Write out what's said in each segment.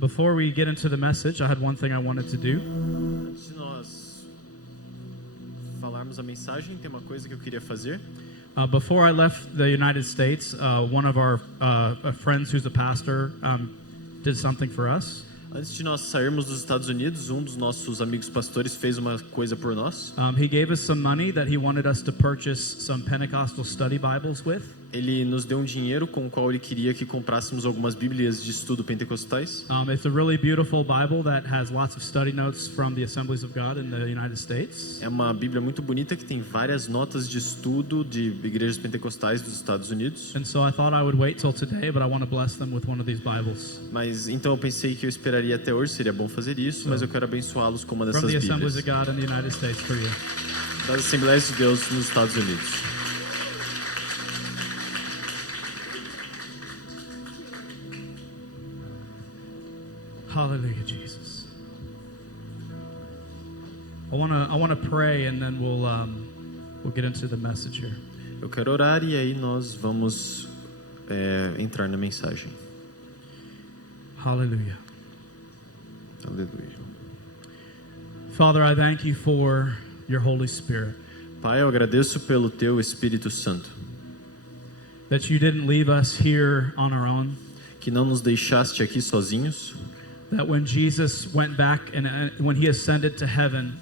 Before we get into the message, I had one thing I wanted to do. Antes de nós falarmos a mensagem, tem uma coisa que eu queria fazer. Before I left the United States, one of our friends who's a pastor did something for us. Antes de nós sairmos dos Estados Unidos, um dos nossos amigos pastores fez uma coisa por nós. He gave us some money that he wanted us to purchase some Pentecostal study Bibles with. Ele nos deu um dinheiro com o qual ele queria que comprássemos algumas Bíblias de estudo pentecostais. It's a really beautiful Bible that has lots of study notes from the Assemblies of God in the United States. É uma Bíblia muito bonita que tem várias notas de estudo de igrejas pentecostais dos Estados Unidos. And so I thought I would wait till today, but I want to bless them with one of these Bibles. Mas então eu pensei que eu esperaria até hoje, seria bom fazer isso, mas eu quero abençoá-los com uma dessas From the Assemblies Bíblias. of God in the United States for you. Das Assembleias de Deus nos Estados Unidos. Hallelujah, Jesus. I want to pray, and then we'll get into the message here. Eu quero orar e aí nós vamos entrar na mensagem. Hallelujah. Aleluia. Father, I thank you for your Holy Spirit. Pai, eu agradeço pelo teu Espírito Santo, That you didn't leave us here on our own. que não nos deixaste aqui sozinhos, That when Jesus went back and when he ascended to heaven,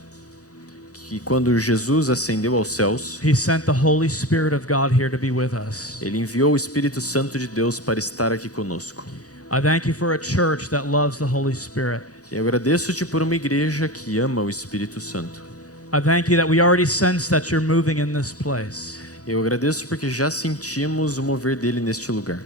que quando Jesus ascendeu aos céus, he sent the Holy Spirit of God here to be with us. ele enviou o Espírito Santo de Deus para estar aqui conosco. I thank you for a church that loves the Holy Spirit. E eu agradeço-te por uma igreja que ama o Espírito Santo. I thank you that we already sense that you're moving in this place. Eu agradeço porque já sentimos o mover dele neste lugar.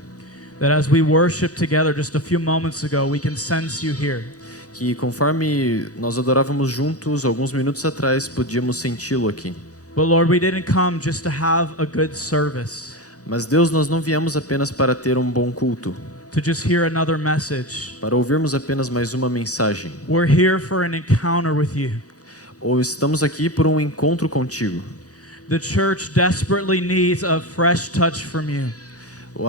That as we worship together just a few moments ago, we can sense you here. Que conforme nós adorávamos juntos alguns minutos atrás, podíamos senti-lo aqui. But Lord, we didn't come just to have a good service, Mas Deus, nós não viemos apenas para ter um bom culto, to just hear another message. para ouvirmos apenas mais uma mensagem. We're here for an encounter with you. Ou estamos aqui por um encontro contigo. The church desperately needs a fresh touch from you.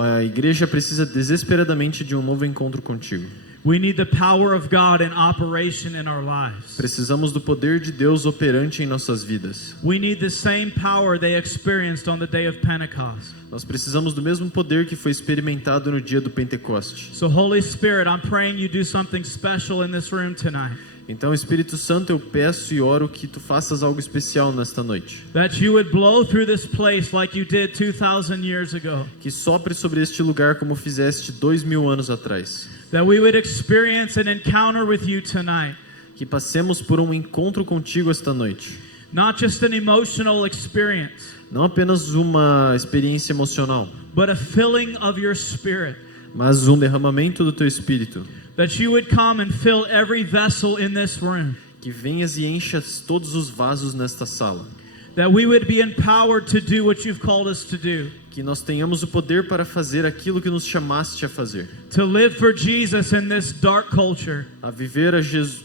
A igreja precisa desesperadamente de um novo encontro contigo. We need the power of God in operation in our lives. Precisamos do poder de Deus operante em nossas vidas. We need the same power they experienced on the day of Pentecost. Nós precisamos do mesmo poder que foi experimentado no dia do Pentecoste. So Holy Spirit, I'm praying you do something special in this room tonight. Então, Espírito Santo, eu peço e oro que tu faças algo especial nesta noite. That you would blow through this place like you did 2,000 years ago. Que sopre sobre este lugar como fizeste 2000 anos atrás. That we would experience an encounter with you tonight. Que passemos por um encontro contigo esta noite. Not just an emotional experience, Não apenas uma experiência emocional, but a filling of your spirit. mas um derramamento do teu Espírito. That you would come and fill every vessel in this room. Que venhas e enchas todos os vasos nesta sala. That we would be empowered to do what you've called us to do. Que nós tenhamos o poder para fazer aquilo que nos chamaste a fazer. To live for Jesus in this dark culture. A viver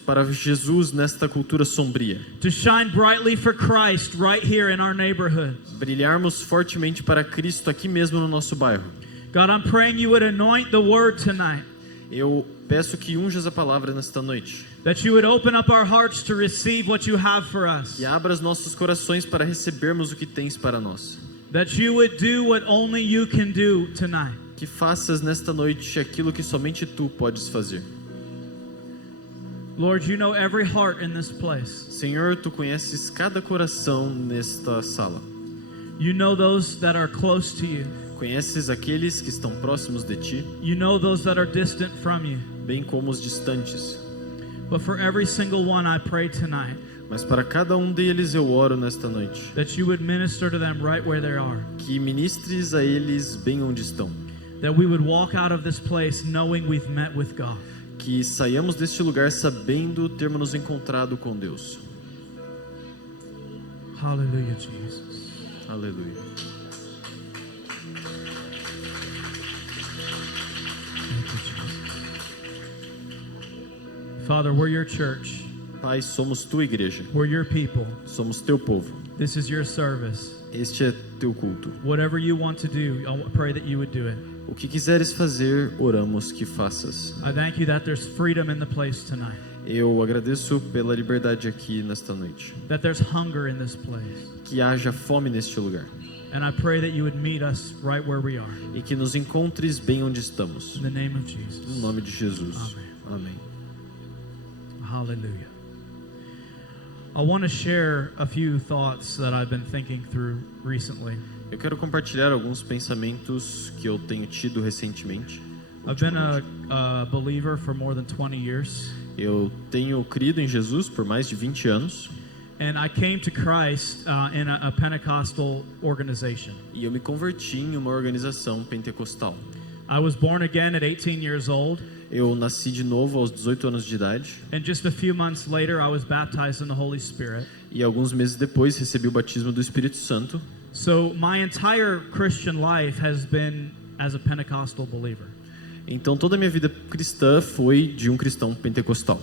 para Jesus nesta cultura sombria. To shine brightly for Christ right here in our neighborhood. Brilharmos fortemente para Cristo aqui mesmo no nosso bairro. God, I'm praying you would anoint the word tonight. Eu peço que unjas a palavra nesta noite. That you would open up our hearts to receive what you have for us. E abra os nossos corações para recebermos o que tens para nós. That you would do what only you can do tonight. Que faças nesta noite aquilo que somente tu podes fazer. Lord, you know every heart in this place. Senhor, tu conheces cada coração nesta sala. You know those that are close to you. Conheces aqueles que estão próximos de ti, You know those that are distant from you. bem como os distantes. But for every single one, I pray tonight Mas para cada um deles eu oro nesta noite. that you would minister to them right where they are. Que ministres a eles bem onde estão. That we would walk out of this place knowing we've met with God. Que saiamos deste lugar sabendo termos nos encontrado com Deus. Hallelujah, Jesus. Aleluia. Thank you, Jesus. Father, we're your church. Pai, somos tua igreja, We're your people. somos teu povo. This is your service. Este é teu culto. Whatever you want to do, I pray that you would do it. O que quiseres fazer, oramos que faças. I thank you that there's freedom in the place tonight, Eu agradeço pela liberdade aqui nesta noite. that there's hunger in this place. Que haja fome neste lugar. And I pray that you would meet us right where we are. E que nos encontres bem onde estamos. In the name of No Jesus. nome de Jesus. Amém. Hallelujah. I want to share a few thoughts that I've been thinking through recently. Eu quero compartilhar alguns pensamentos que eu tenho tido recentemente. I've been a believer for more than 20 years. Eu tenho crido em Jesus por mais de 20 anos. And I came to Christ in a Pentecostal organization. E eu me converti em uma organização pentecostal. I was born again at 18 years old. Eu nasci de novo aos 18 anos de idade. And just a few months later, I was baptized in the Holy Spirit. E alguns meses depois recebi o batismo do Espírito Santo. So my entire Christian life has been as a Pentecostal believer. Então toda a minha vida cristã foi de um cristão pentecostal.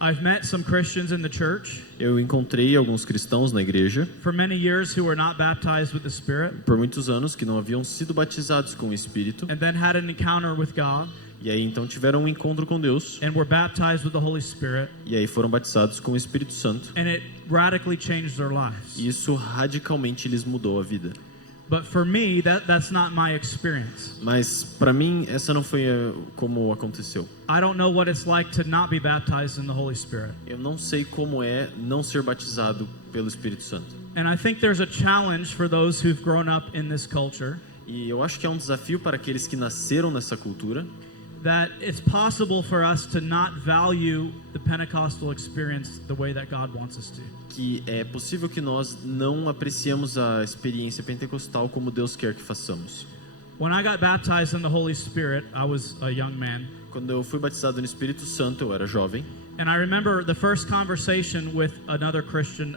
I've met some Christians in the church Eu encontrei alguns cristãos na igreja for many years who were not baptized with the Spirit, por muitos anos que não haviam sido batizados com o Espírito. and then had an encounter with God, E aí então tiveram um encontro com Deus. and were baptized with the Holy Spirit, E aí foram batizados com o Espírito Santo. and it radically changed their lives. E isso radicalmente lhes mudou a vida. But for me, that's not my experience. Mas para mim essa não foi como aconteceu. I don't know what it's like to not be baptized in the Holy Spirit. Eu não sei como é não ser batizado pelo Espírito Santo. And I think there's a challenge for those who've grown up in this culture, E eu acho que é um desafio para aqueles que nasceram nessa cultura, that it's possible for us to not value the Pentecostal experience the way that God wants us to. que é possível que nós não apreciamos a experiência pentecostal como Deus quer que façamos. When I got baptized in the Holy Spirit, I was a young man. Quando eu fui batizado no Espírito Santo, eu era jovem. And I remember the first conversation with another Christian,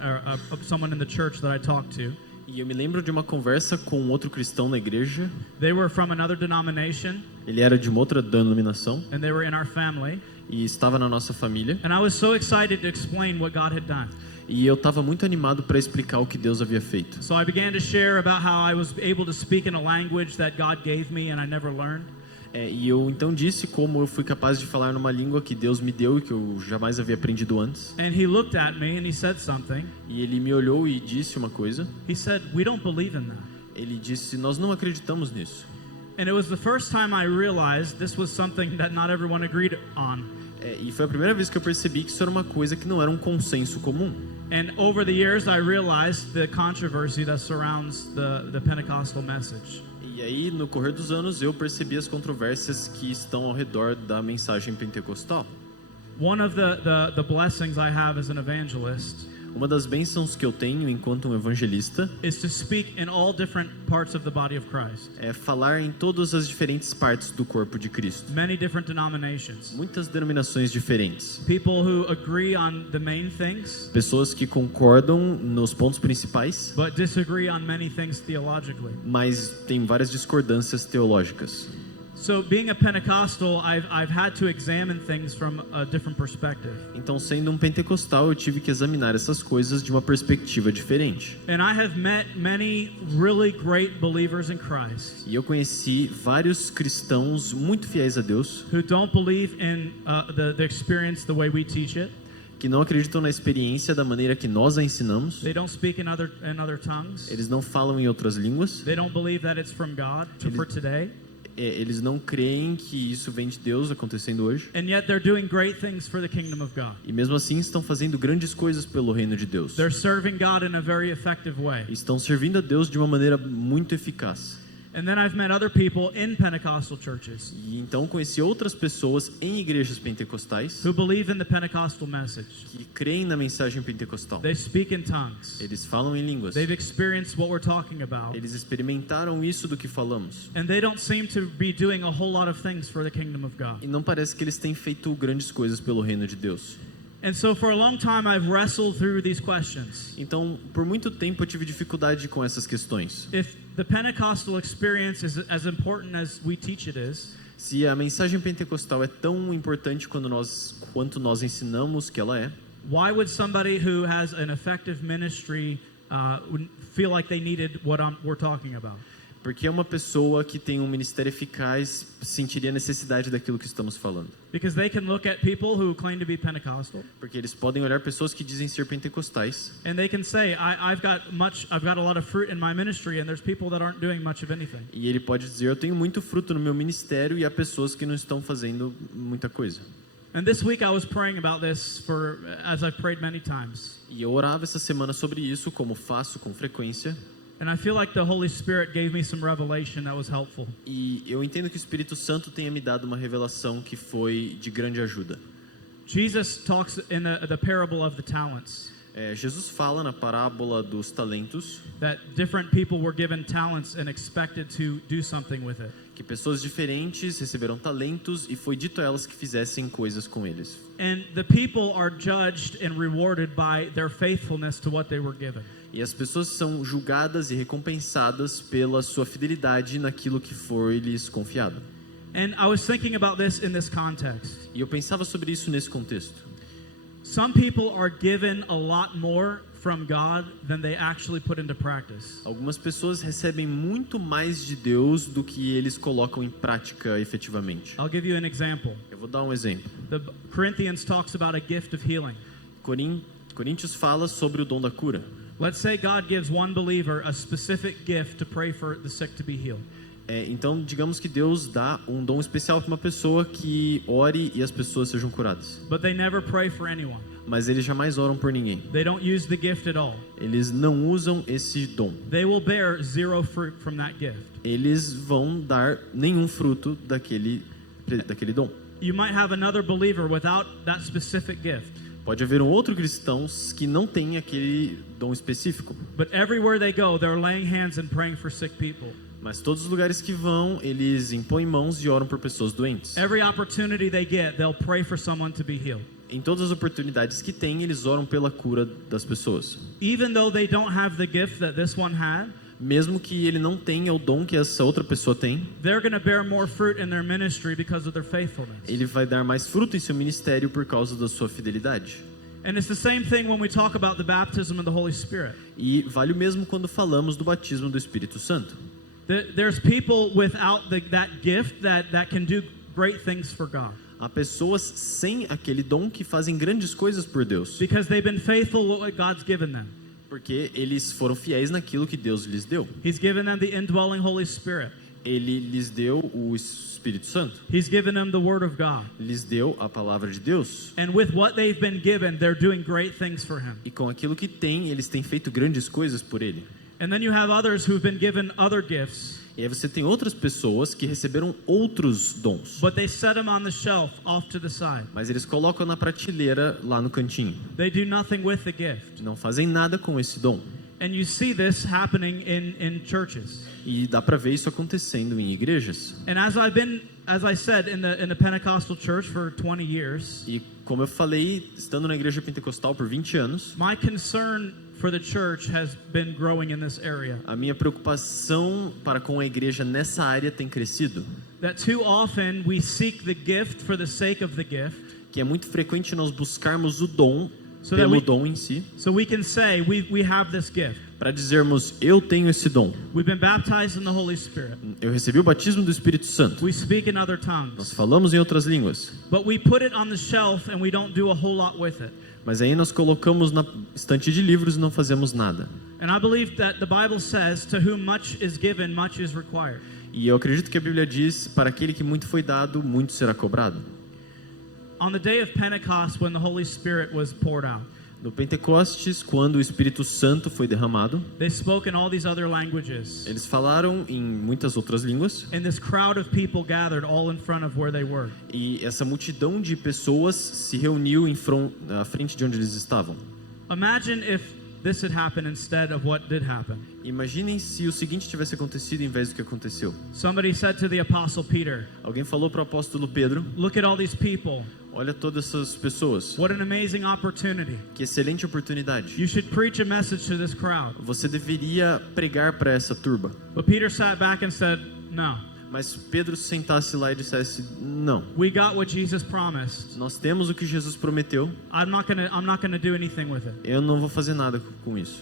someone in the church that I talked to. E eu me lembro de uma conversa com outro cristão na igreja. They were from another denomination, Ele era de uma outra denominação and they were in our family. e estava na nossa família. And I was so excited to explain what God had done. E eu estava muito animado para explicar o que Deus havia feito. So I began to share about how I was able to speak in a language that God gave me and I never learned. E eu então disse como eu fui capaz de falar numa língua que Deus me deu e que eu jamais havia aprendido antes. And he looked at me and he said something. E ele me olhou e disse uma coisa. He said, "We don't believe in that." Ele disse: nós não acreditamos nisso. And it was the first time I realized this was something that not everyone agreed on. E foi a primeira vez que eu percebi que isso era uma coisa que não era um consenso comum. And over the years I realized the controversy that surrounds the Pentecostal message. E aí, no correr dos anos, eu percebi as controvérsias que estão ao redor da mensagem pentecostal. One of the blessings I have as an evangelist Uma das bênçãos que eu tenho enquanto um evangelista is to speak in all different parts of the body of Christ. é falar em todas as diferentes partes do corpo de Cristo. Many different denominations. Muitas denominações diferentes. People who agree on the main things, Pessoas que concordam nos pontos principais, but disagree on many things theologically. mas tem várias discordâncias teológicas. So being a Pentecostal, I've had to examine things from a different perspective. Então, sendo um pentecostal, eu tive que examinar essas coisas de uma perspectiva diferente. And I have met many really great believers in Christ E eu conheci vários cristãos muito fiéis a Deus, who don't believe in the experience the way we teach it. que não acreditam na experiência da maneira que nós a ensinamos. They don't speak in other tongues. Eles não falam em outras línguas. They don't believe that it's from God for today. Eles não creem que isso vem de Deus acontecendo hoje. And yet they're doing great things for the kingdom of God. E mesmo assim estão fazendo grandes coisas pelo reino de Deus. They're serving God in a very effective way. Estão servindo a Deus de uma maneira muito eficaz. And then I've met other people in Pentecostal churches E então conheci outras pessoas em igrejas pentecostais who believe in the Pentecostal message. que creem na mensagem pentecostal. They speak in tongues. Eles falam em línguas. They've experienced what we're talking about. Eles experimentaram isso do que falamos. And they don't seem to be doing a whole lot of things for the kingdom of God. E não parece que eles têm feito grandes coisas pelo reino de Deus. And so for a long time I've wrestled through these questions. Então, por muito tempo eu tive dificuldade com essas questões. If the Pentecostal experience is as important as we teach it is, Se a mensagem pentecostal é tão importante quanto nós ensinamos que ela é, Why would somebody who has an effective ministry feel like they needed what we're talking about? Porque uma pessoa que tem um ministério eficaz sentiria a necessidade daquilo que estamos falando. Because they can look at people who claim to be Pentecostal, Porque eles podem olhar pessoas que dizem ser pentecostais and they can say, I've got a lot of fruit in my ministry, and there's people that aren't doing much of anything. e ele pode dizer, eu tenho muito fruto no meu ministério e há pessoas que não estão fazendo muita coisa. And this week I was praying about this as I've prayed many times. E eu orava essa semana sobre isso, como faço com frequência. And I feel like the Holy Spirit gave me some revelation that was helpful. E eu entendo que o Espírito Santo tenha me dado uma revelação que foi de grande ajuda. Jesus talks in the parable of the talents Jesus fala na parábola dos talentos that different people were given talents and expected to do something with it. que pessoas diferentes receberam talentos e foi dito a elas que fizessem coisas com eles. And the people are judged and rewarded by their faithfulness to what they were given. E as pessoas são julgadas e recompensadas pela sua fidelidade naquilo que foi lhes confiado. And I was thinking about this in this context. E eu pensava sobre isso nesse contexto. Some people are given a lot more from God than they actually put into practice. Algumas pessoas recebem muito mais de Deus do que eles colocam em prática efetivamente. I'll give you an example. Eu vou dar um exemplo. The Corinthians talks about a gift of healing. Coríntios fala sobre o dom da cura. Let's say God gives one believer a specific gift to pray for the sick to be healed. Então, digamos que Deus dá um dom especial para uma pessoa que ore e as pessoas sejam curadas. But they never pray for anyone. Mas eles jamais oram por ninguém. They don't use the gift at all. Eles não usam esse dom. They will bear zero fruit from that gift. Eles vão dar nenhum fruto daquele dom. You might have another believer without that specific gift. Pode haver um outro cristão que não tem aquele dom específico. But everywhere they go, they're laying hands and praying for sick people. Mas todos os lugares que vão, eles impõem mãos e oram por pessoas doentes. Every opportunity they get, they'll pray for someone to be healed. Em todas as oportunidades que têm, eles oram pela cura das pessoas. Even though they don't have the gift that this one had, Mesmo que ele não tenha o dom que essa outra pessoa tem, they're going to bear more fruit in their ministry because of their faithfulness. ele vai dar mais fruto em seu ministério por causa da sua fidelidade. And it's the same thing when we talk about the baptism of the Holy Spirit. E vale o mesmo quando falamos do batismo do Espírito Santo. There's people without that gift that can do great things for God. Há pessoas sem aquele dom que fazem grandes coisas por Deus, Because they've been faithful with what God's given them. porque eles foram fiéis naquilo que Deus lhes deu. He's given them the indwelling Holy Spirit. Ele lhes deu o Espírito Santo, He's given them the Word of God. lhes deu a palavra de Deus. And with what they've been given, they're doing great things for Him. E com aquilo que têm, eles têm feito grandes coisas por Ele. And then you have others who've been given other gifts, E aí você tem outras pessoas que receberam outros dons, but they set them on the shelf off to the side. mas eles colocam na prateleira lá no cantinho. They do nothing with the gift. Não fazem nada com esse dom. And you see this happening in churches. E dá para ver isso acontecendo em igrejas. And as I said, in the Pentecostal church for 20 years, E como eu falei, estando na igreja pentecostal por 20 anos, my concern for the church has been growing in this area. a minha preocupação para com a igreja nessa área tem crescido. That too often we seek the gift for the sake of the gift, Que é muito frequente nós buscarmos o dom So that pelo we- dom em si, so we can say we have this gift. para dizermos, eu tenho esse dom. We've been baptized in the Holy Spirit. Eu recebi o batismo do Espírito Santo. We speak in other Nós tongues. falamos em outras línguas. But we put it on the shelf and we don't do a whole lot with it. Mas aí nós colocamos na estante de livros e não fazemos nada. And I believe that the Bible says, to whom much is given, much is required. E eu acredito que a Bíblia diz, para aquele que muito foi dado, muito será cobrado. On the day of Pentecost, when the Holy Spirit was poured out, No Pentecostes, quando o Espírito Santo foi derramado, they spoke in all these other languages. eles falaram em muitas outras línguas. And this crowd of people gathered all in front of where they were. E essa multidão de pessoas se reuniu à frente de onde eles estavam. Imagine if this had happened instead of what did happen. Imaginem se o seguinte tivesse acontecido em vez do que aconteceu. Somebody said to the Apostle Peter, Alguém falou para o apóstolo Pedro, look at all these people. olha todas essas pessoas, What an amazing opportunity. que excelente oportunidade. You should preach a message to this crowd. Você deveria pregar para essa turba. But Peter sat back and said, no. Mas Pedro sentasse lá e dissesse: não, We got what Jesus promised. nós temos o que Jesus prometeu, I'm not gonna do anything with it. eu não vou fazer nada com isso.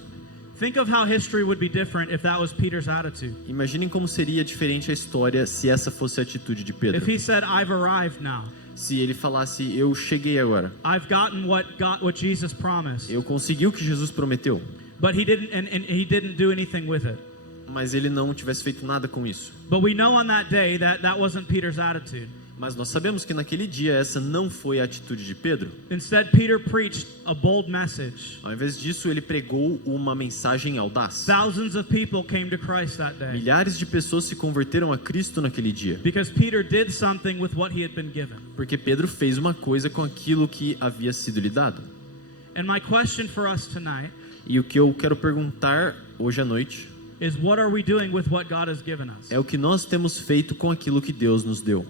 Think of how history would be different if that was Peter's attitude. Imaginem como seria diferente a história se essa fosse a atitude de If Pedro. he said, I've arrived now. Se ele falasse: eu cheguei agora, I've gotten what Jesus promised. eu consegui o que Jesus prometeu, But he didn't and he didn't do anything with it. mas ele não tivesse feito nada com isso. But we know on that day that wasn't Peter's attitude. Mas nós sabemos que naquele dia essa não foi a atitude de Pedro. Instead, Peter preached a bold message. Ao invés disso, ele pregou uma mensagem audaz. Thousands of people came to Christ that day. Milhares de pessoas se converteram a Cristo naquele dia, Because Peter did something with what he had been given. porque Pedro fez uma coisa com aquilo que havia sido lhe dado. And my question for us tonight E o que eu quero perguntar hoje à noite is, what are we doing with what God has given us? é o que nós temos feito com aquilo que Deus nos deu.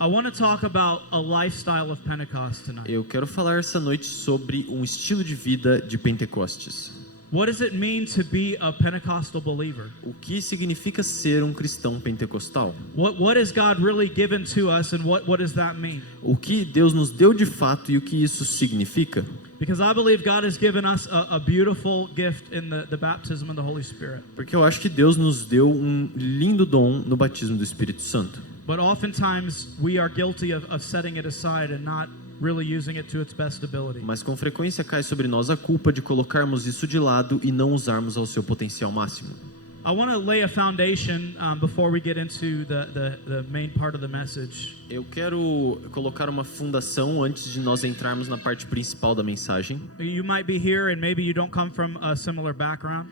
I want to talk about a lifestyle of Pentecost tonight. Eu quero falar essa noite sobre um estilo de vida de Pentecostes. What does it mean to be a Pentecostal believer? O que significa ser um cristão pentecostal? What has God really given to us, and what does that mean? O que Deus nos deu de fato e o que isso significa? Because I believe God has given us a beautiful gift in the baptism of the Holy Spirit. Porque eu acho que Deus nos deu um lindo dom no batismo do Espírito Santo. But oftentimes we are guilty of setting it aside and not really using it to its best ability. Mas com frequência cai sobre nós a culpa de colocarmos isso de lado e não usarmos ao seu potencial máximo. I want to lay a foundation before we get into the main part of the message. Eu quero colocar uma fundação antes de nós entrarmos na parte principal da mensagem. You might be here and maybe you don't come from a similar background.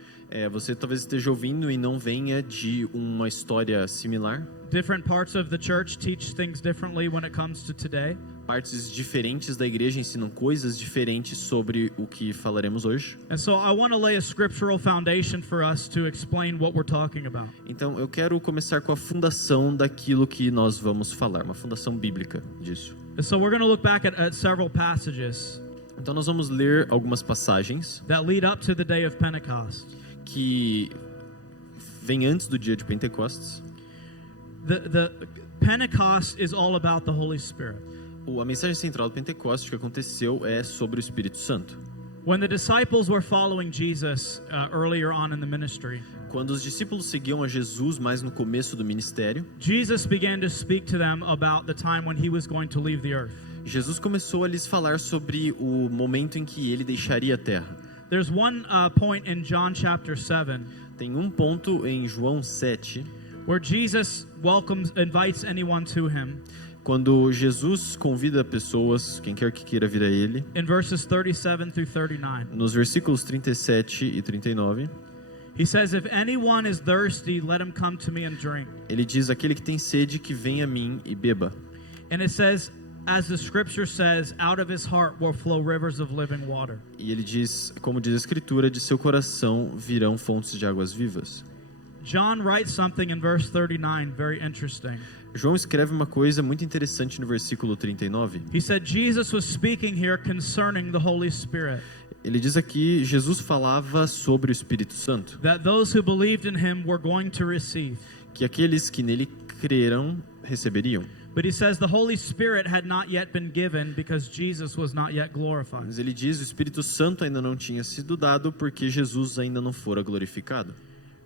Você talvez esteja ouvindo e não venha de uma história similar. Different parts of the church teach things differently when it comes to today. Partes diferentes da igreja ensinam coisas diferentes sobre o que falaremos hoje. And so I want to lay a scriptural foundation for us to explain what we're talking about. Então eu quero começar com a fundação daquilo que nós vamos falar, uma fundação bíblica disso. And so we're going to look back at several passages Então nós vamos ler algumas passagens that lead up to the day of Pentecost. que vêm antes do dia de Pentecostes. The Pentecost is all about the Holy Spirit. A mensagem central do Pentecostes que aconteceu é sobre o Espírito Santo. When the disciples were following Jesus earlier on in the ministry, Quando os discípulos seguiam a Jesus mais no começo do ministério, Jesus began to speak to them about the time when he was going to leave the earth. Jesus começou a lhes falar sobre o momento em que ele deixaria a terra. There's one point in John chapter 7 Tem um ponto em João 7, where Jesus invites anyone to him. quando Jesus convida pessoas, quem quer que queira vir a ele, In verses 37 through 39. nos versículos 37 e 39, He says, if anyone is thirsty, let him come to me and drink. ele diz: aquele que tem sede, que venha a mim e beba. And it says, as the scripture says, out of his heart will flow rivers of living water. E ele diz, como diz a Escritura, de seu coração virão fontes de águas vivas. John writes something in verse 39 very interesting. João escreve uma coisa muito interessante no versículo 39. He said Jesus was speaking here concerning the Holy Spirit, Ele diz aqui, Jesus falava sobre o Espírito Santo, that those who believed in him were going to receive. que aqueles que nele creram receberiam. But he says the Holy Spirit had not yet been given because Jesus was not yet glorified. Mas ele diz, o Espírito Santo ainda não tinha sido dado porque Jesus ainda não fora glorificado.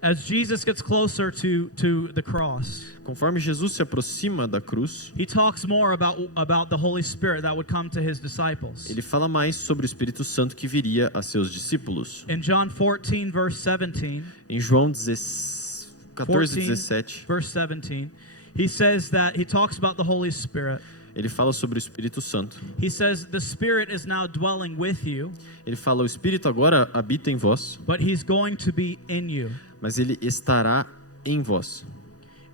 As Jesus gets closer to the cross, Conforme Jesus se aproxima da cruz, he talks more about the Holy Spirit that would come to his disciples. ele fala mais sobre o Espírito Santo que viria a seus discípulos. In John 14 verse 17, Em João 14, 17, verse 17, he says that he talks about the Holy Spirit. ele fala sobre o Espírito Santo. He says the Spirit is now dwelling with you, Ele fala, o Espírito agora habita em vós, but he's going to be in you. mas ele estará em vós.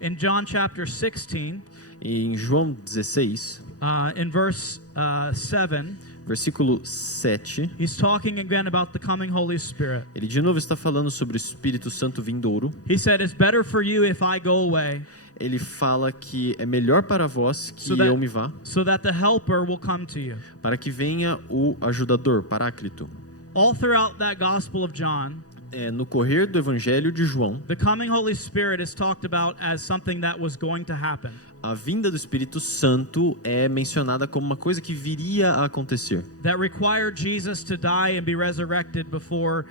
In John chapter 16, E em João 16, in verse 7, versículo 7, he's talking again about the coming Holy Spirit. ele de novo está falando sobre o Espírito Santo vindouro. He said, it's better for you if I go away, Ele fala que é melhor para vós que So that- eu me vá, so that the Helper will come to you. para que venha o ajudador, Paráclito. All throughout that Gospel of John, no correr do Evangelho de João, the coming Holy Spirit is talked about as something that was going to happen. a vinda do Espírito Santo é mencionada como uma coisa que viria a acontecer, That required Jesus to die and be resurrected before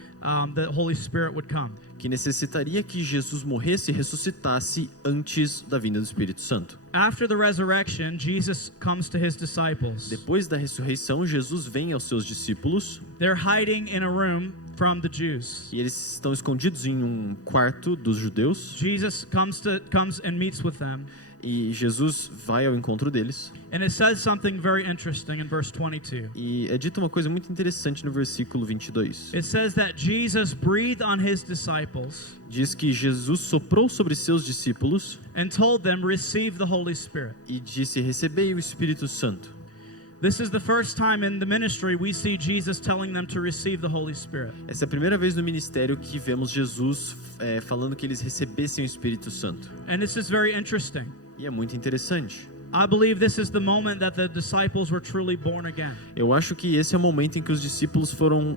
the Holy Spirit would come. que necessitaria que Jesus morresse e ressuscitasse antes da vinda do Espírito Santo. After the resurrection, Jesus comes to his disciples. Depois da ressurreição, Jesus vem aos seus discípulos They're hiding in a room from the Jews. e eles estão escondidos em um quarto dos judeus, Jesus comes and meets with them. e Jesus vai ao encontro deles. And it says something very interesting in verse 22. E é dito uma coisa muito interessante no versículo 22. It says that Jesus breathed on his disciples Diz que Jesus soprou sobre seus discípulos and told them, receive the Holy Spirit. e disse: recebei o Espírito Santo. This is the first time in the ministry we see Jesus telling them to receive the Holy Spirit. Essa é a primeira vez no ministério que vemos Jesus falando que eles recebessem o Espírito Santo. And this is very interesting. E é muito interessante. I believe this is the moment that the disciples were truly born again. Eu acho que esse é o momento em que os discípulos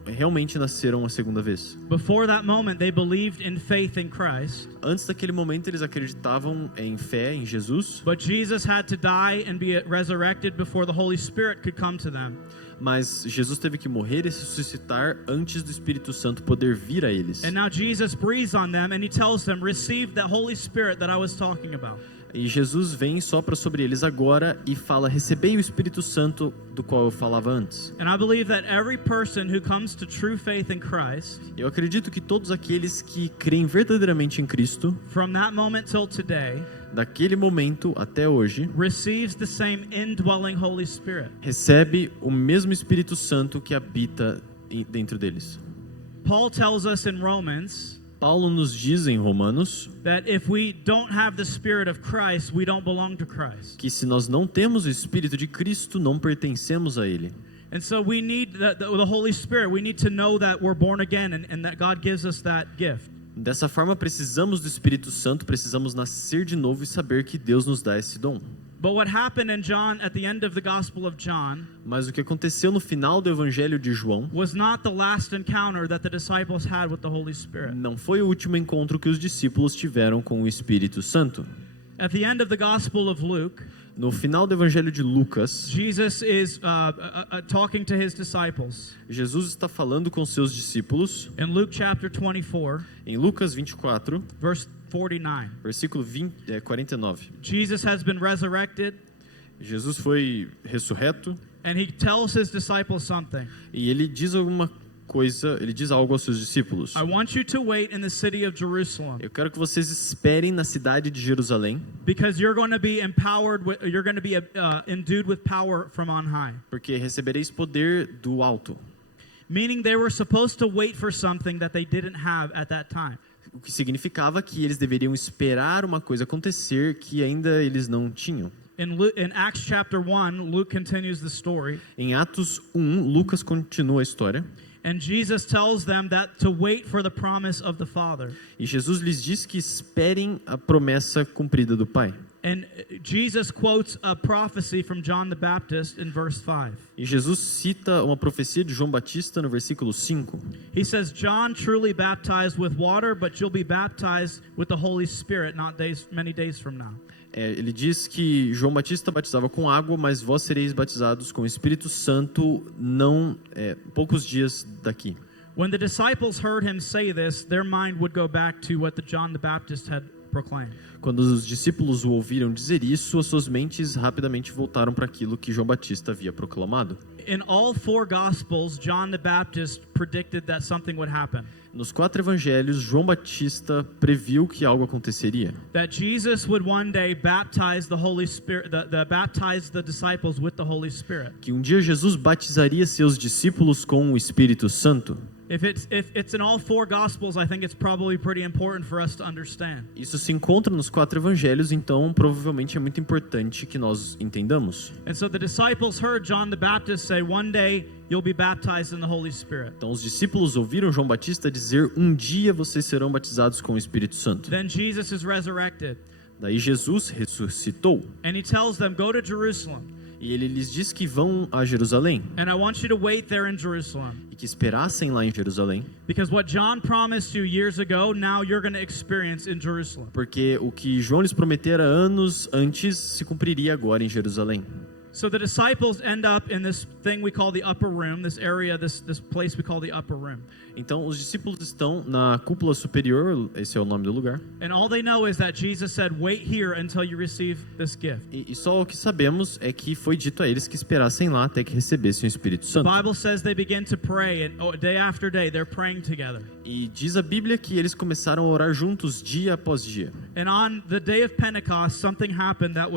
realmente nasceram a segunda vez. Before that moment, they believed in faith in Christ, Antes daquele momento eles acreditavam em fé em Jesus, but Jesus had to die and be resurrected before the Holy Spirit could come to them. mas Jesus teve que morrer e ressuscitar antes do Espírito Santo poder vir a eles. And now Jesus breathes on them and he tells them, receive that Holy Spirit that I was talking about. E Jesus vem e sopra sobre eles agora e fala: recebei o Espírito Santo do qual eu falava antes. And I believe that every person who comes to true faith in Christ, Eu acredito que todos aqueles que creem verdadeiramente em Cristo, from that moment till today, daquele momento até hoje, receives the same indwelling Holy Spirit. recebe o mesmo Espírito Santo que habita dentro deles. Paul tells us in Romans Paulo nos diz em Romanos that if we don't have the Spirit of Christ, we don't belong to Christ. que se nós não temos o Espírito de Cristo, não pertencemos a Ele. And so we need the Holy Spirit. We need to know that we're born again and that God gives us that gift. Dessa forma, precisamos do Espírito Santo, precisamos nascer de novo e saber que Deus nos dá esse dom. But what happened in John, at the end of the Gospel of John, Mas o que aconteceu no final do Evangelho de João was not the last encounter that the disciples had with the Holy Spirit. não foi o último encontro que os discípulos tiveram com o Espírito Santo. At the end of the Gospel of Luke, No final do Evangelho de Lucas, Jesus is talking to his disciples. Jesus está falando com seus discípulos In Luke chapter 24, em Lucas 24, verse 49, versículo 49. Jesus has been resurrected, Jesus foi ressurreto and he tells his disciples something. e ele diz ele diz algo aos seus discípulos. I want you to wait in the city of Jerusalem, Eu quero que vocês esperem na cidade de Jerusalém, because you're going to be empowered, you're going to be endued with power from on high. porque recebereis poder do alto. Meaning they were supposed to wait for something that they didn't have at that time. O que significava que eles deveriam esperar uma coisa acontecer que ainda eles não tinham. In Acts chapter 1, Luke continues the story, Em Atos 1, Lucas continua a história. and Jesus tells them that to wait for the promise of the Father. E Jesus lhes diz que esperem a promessa cumprida do Pai. And Jesus quotes a prophecy from John the Baptist in verse 5. E Jesus cita uma profecia de João Batista no versículo 5. He says, John truly baptized with water, but you'll be baptized with the Holy Spirit many days from now. Ele diz que João Batista batizava com água, mas vós sereis batizados com o Espírito Santo poucos dias daqui. When the disciples heard him say this, their mind would go back to what John the Baptist had proclaimed. Quando os discípulos o ouviram dizer isso, as suas mentes rapidamente voltaram para aquilo que João Batista havia proclamado. In all four Gospels, John the Baptist predicted that something would happen. Nos 4 evangelhos, João Batista previu que algo aconteceria. That Jesus would one day baptize the Holy Spirit, baptize the disciples with the Holy Spirit. Que um dia Jesus batizaria seus discípulos com o Espírito Santo. If it's in all four Gospels, I think it's probably pretty important for us to understand. Isso se encontra nos 4 evangelhos, então provavelmente é muito importante que nós entendamos. And so the disciples heard John the Baptist say, one day you'll be baptized in the Holy Spirit. Então os discípulos ouviram João Batista dizer: um dia vocês serão batizados com o Espírito Santo. Then Jesus is resurrected. Daí Jesus ressuscitou. And he tells them, go to Jerusalem. E ele lhes diz que vão a Jerusalém And I want you to wait there in Jerusalem. e que esperassem lá em Jerusalém, Because what John promised you years ago, now you're going to experience in Jerusalem. porque o que João lhes prometera anos antes se cumpriria agora em Jerusalém. So the disciples end up in this thing we call the upper room, this area, this place we call the upper room. Então os discípulos estão na cúpula superior, esse é o nome do lugar, And all they know is that Jesus said, wait here until you receive this gift. e só o que sabemos é que foi dito a eles que esperassem lá até que recebessem o Espírito The Santo. Bible says they begin to pray, and day after day they're praying together. E diz a Bíblia que eles começaram a orar juntos dia após dia. And on the day of Pentecost, something happened that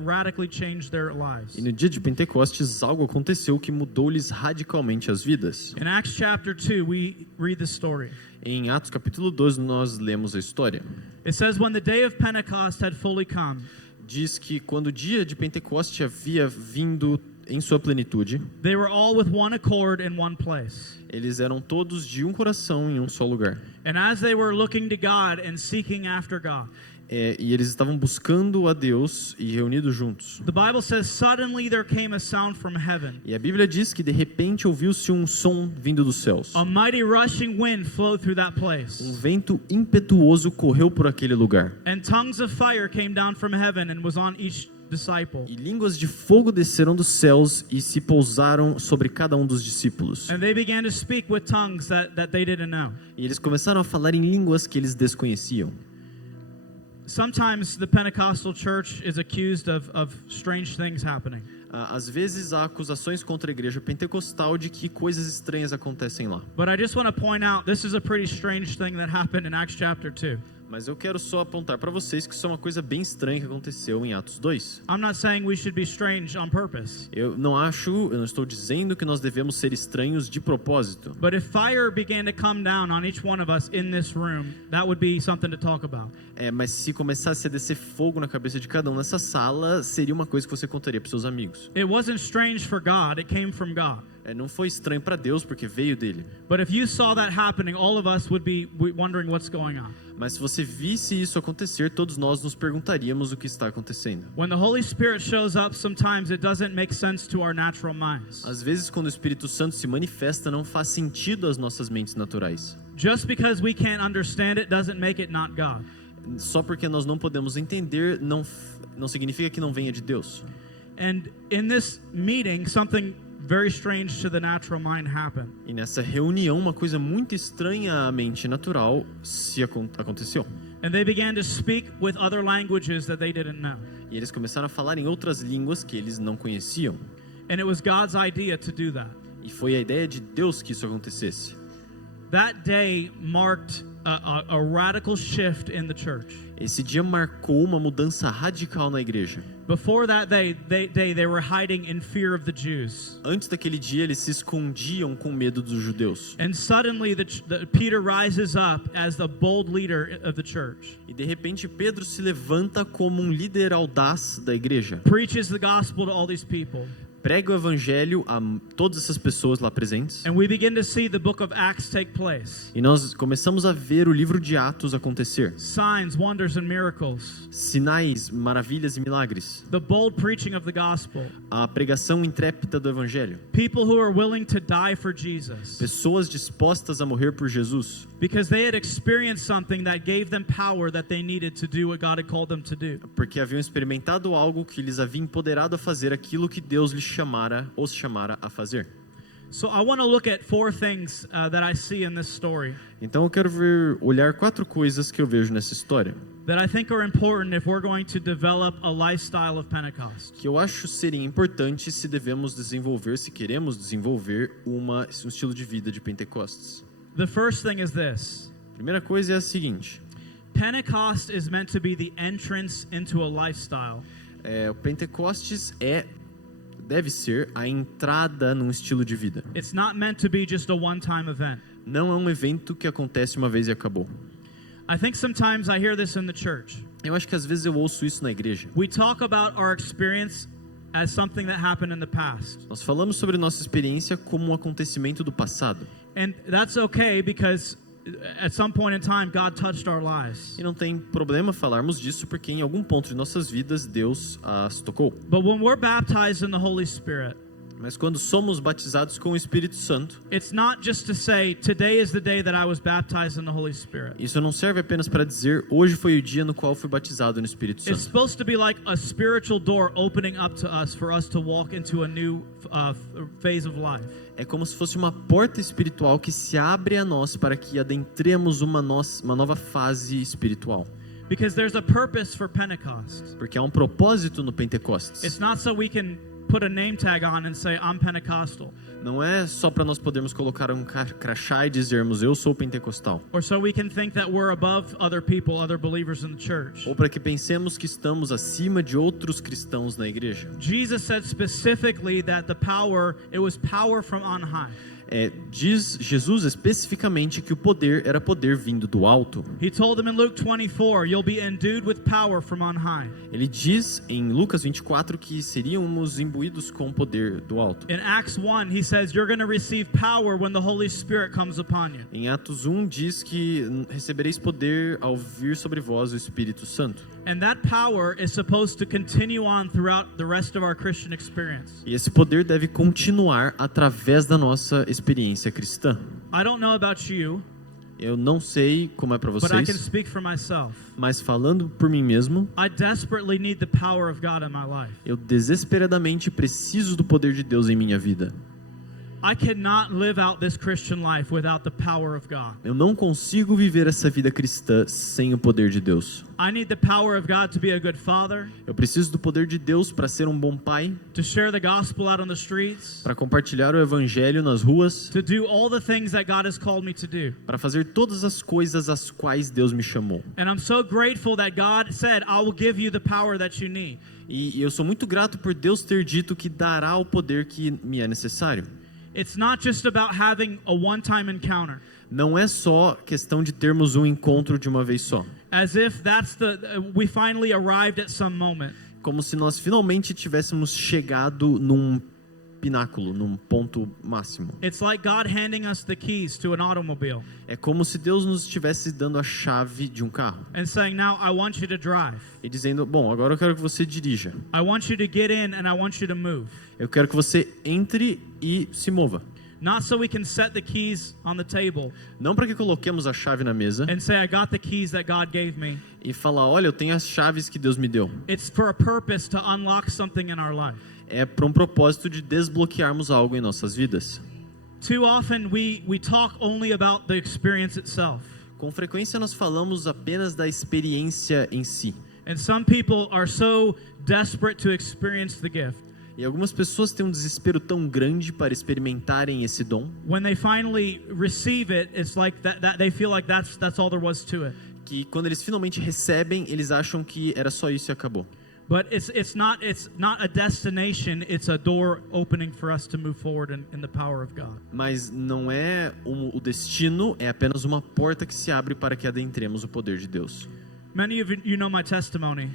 radically changed their lives. E no dia de Pentecostes algo aconteceu que mudou-lhes radicalmente as vidas. In Acts chapter 2, we read this story. Em Atos capítulo 12 nós lemos a história. It says, when the day of Pentecost had fully come, Diz que quando o dia de Pentecoste havia vindo em sua plenitude, they were all with one accord in one place. eles eram todos de um coração em um só lugar. And as they were looking to God and seeking after God, E eles estavam buscando a Deus e reunidos juntos. the Bible says, suddenly there came a sound from heaven. E a Bíblia diz que de repente ouviu-se um som vindo dos céus. A mighty rushing wind flowed through that place. Um vento impetuoso correu por aquele lugar. And tongues of fire came down from heaven and was on each disciple. E línguas de fogo desceram dos céus e se pousaram sobre cada um dos discípulos. And they began to speak with tongues that they didn't know. E eles começaram a falar em línguas que eles desconheciam. Sometimes the Pentecostal church is accused of strange things happening. Às vezes há acusações contra a igreja pentecostal de que coisas estranhas acontecem lá. But I just want to point out this is a pretty strange thing that happened in Acts chapter 2. Mas eu quero só apontar para vocês que isso é uma coisa bem estranha que aconteceu em Atos 2. I'm not saying we should be strange on purpose. Eu não estou dizendo que nós devemos ser estranhos de propósito. But if fire began to come down on each one of us in this room, that would be something to talk about. Mas se começasse a descer fogo na cabeça de cada um nessa sala, seria uma coisa que você contaria para seus amigos. It wasn't strange for God, it came from God. Não foi estranho para Deus porque veio dele. But if you saw that happening, all of us would be wondering what's going on. Mas se você visse isso acontecer, todos nós nos perguntaríamos o que está acontecendo. When the Holy Spirit shows up, sometimes it doesn't make sense to our natural minds. Às vezes, quando o Espírito Santo se manifesta, não faz sentido às nossas mentes naturais. Just because we can't understand it doesn't make it not God. Só porque nós não podemos entender, não significa que não venha de Deus. And in this meeting, something very strange to the natural mind happened. E nessa reunião, uma coisa muito estranha à mente natural aconteceu. And they began to speak with other languages that they didn't know. E eles começaram a falar em outras línguas que eles não conheciam. And it was God's idea to do that. E foi a ideia de Deus que isso acontecesse. That day marked a radical shift in the church. Esse dia marcou uma mudança radical na igreja. Before that day, they were hiding in fear of the Jews. Antes daquele dia, eles se escondiam com medo dos judeus. And suddenly, Peter rises up as the bold leader of the church. E de repente, Pedro se levanta como um líder audaz da igreja. Preaches the gospel to all these people. Prega o evangelho a todas essas pessoas lá presentes. And we begin to see the book of Acts take place. E nós começamos a ver o livro de Atos acontecer. Signs, wonders and miracles. Sinais, maravilhas e milagres. The bold preaching of the gospel. A pregação intrépida do evangelho. People who are willing to die for Jesus. Pessoas dispostas a morrer por Jesus. Because they had experienced something that gave them power that they needed to do what God had called them to do. Porque haviam experimentado algo que lhes havia empoderado a fazer aquilo que Deus os chamara a fazer. So I want to look at four things that I see in this story. Então eu quero olhar 4 coisas que eu vejo nessa história. That I think are important if we're going to develop a lifestyle of Pentecost. Que eu acho serem importantes se queremos desenvolver um estilo de vida de Pentecostes. The first thing is this. A primeira coisa é a seguinte. Pentecost is meant to be the entrance into a lifestyle. O Pentecostes deve ser a entrada num estilo de vida. It's not meant to be just a one-time event. Não é um evento que acontece uma vez e acabou. I think sometimes I hear this in the church. Eu acho que às vezes eu ouço isso na igreja. We talk about our experience as something that happened in the past. Nós falamos sobre nossa experiência como um acontecimento do passado. And that's okay because at some point in time, God touched our lives. E não tem problema falarmos disso, porque em algum ponto de nossas vidas Deus as tocou. But when we're baptized in the Holy Spirit, Mas quando somos batizados com o Espírito Santo, it's not just to say, today is the day that I was baptized in the Holy Spirit. isso não serve apenas para dizer, hoje foi o dia no qual fui batizado no Espírito It's Santo. supposed to be like a spiritual door opening up to us for us to walk into a new phase of life. É como se fosse uma porta espiritual que se abre a nós para que adentremos uma nova fase espiritual. Because there's a purpose for Pentecost. Porque há um propósito no Pentecostes. It's not so we can put a name tag on and say, I'm Pentecostal. Não é só para nós podermos colocar um crachá e dizermos, eu sou pentecostal. Or so we can think that we're above other people, other believers in the church. Ou para que pensemos que estamos acima de outros cristãos na igreja. Jesus said specifically that it was power from on high. Diz Jesus especificamente que o poder era poder vindo do alto. He told them in Luke 24, you'll be endued with power from on high. Ele diz em Lucas 24 que seríamos imbuídos com o poder do alto. In Acts 1, he says you're going to receive power when the Holy Spirit comes upon you. Em Atos 1 diz que recebereis poder ao vir sobre vós o Espírito Santo. And that power is supposed to continue on throughout the rest of our Christian experience. E esse poder deve continuar através da nossa experiência cristã. I don't know about you, Eu não sei como é para but I can vocês, speak for myself. mas falando por mim mesmo, I desperately need the power of God in my life. eu desesperadamente preciso do poder de Deus em minha vida. I cannot live out this Christian life without the power of God. Eu não consigo viver essa vida cristã sem o poder de Deus. I need the power of God to be a good father, Eu preciso do poder de Deus para ser um bom pai, to share the gospel out on the streets, para compartilhar o evangelho nas ruas, to do all the things that God has called me to do. para fazer todas as coisas às quais Deus me chamou. And I'm so grateful that God said, I will give you the power that you need. E eu sou muito grato por Deus ter dito que dará o poder que me é necessário. It's not just about having a one-time encounter, Não é só questão de termos um encontro de uma vez só. as if we finally arrived at some moment. Como se nós finalmente tivéssemos chegado num pináculo, num ponto máximo. It's like God handing us the keys to an automobile É como se Deus nos estivesse dando a chave de um carro and saying, now I want you to drive. e dizendo, bom, agora eu quero que você dirija. I want you to get in and I want you to move. Eu quero que você entre e se mova. Not so we can set the keys on the table Não para que coloquemos a chave na mesa and say, I got the keys that God gave me. e falar, olha, eu tenho as chaves que Deus me deu. It's for a purpose to unlock something in our life. É para um propósito de desbloquearmos algo em nossas vidas. Too often we talk only about the experience itself. Com frequência nós falamos apenas da experiência em si. And some people are so desperate to experience the gift. E algumas pessoas têm um desespero tão grande para experimentarem esse dom, When they finally receive it, it's like that they feel like that's all there was to it. que quando eles finalmente recebem, eles acham que era só isso e acabou. But it's not a destination, it's a door opening for us to move forward in the power of God. Mas não é o destino, é apenas uma porta que se abre para que adentremos o poder de Deus. Many of you know my testimony.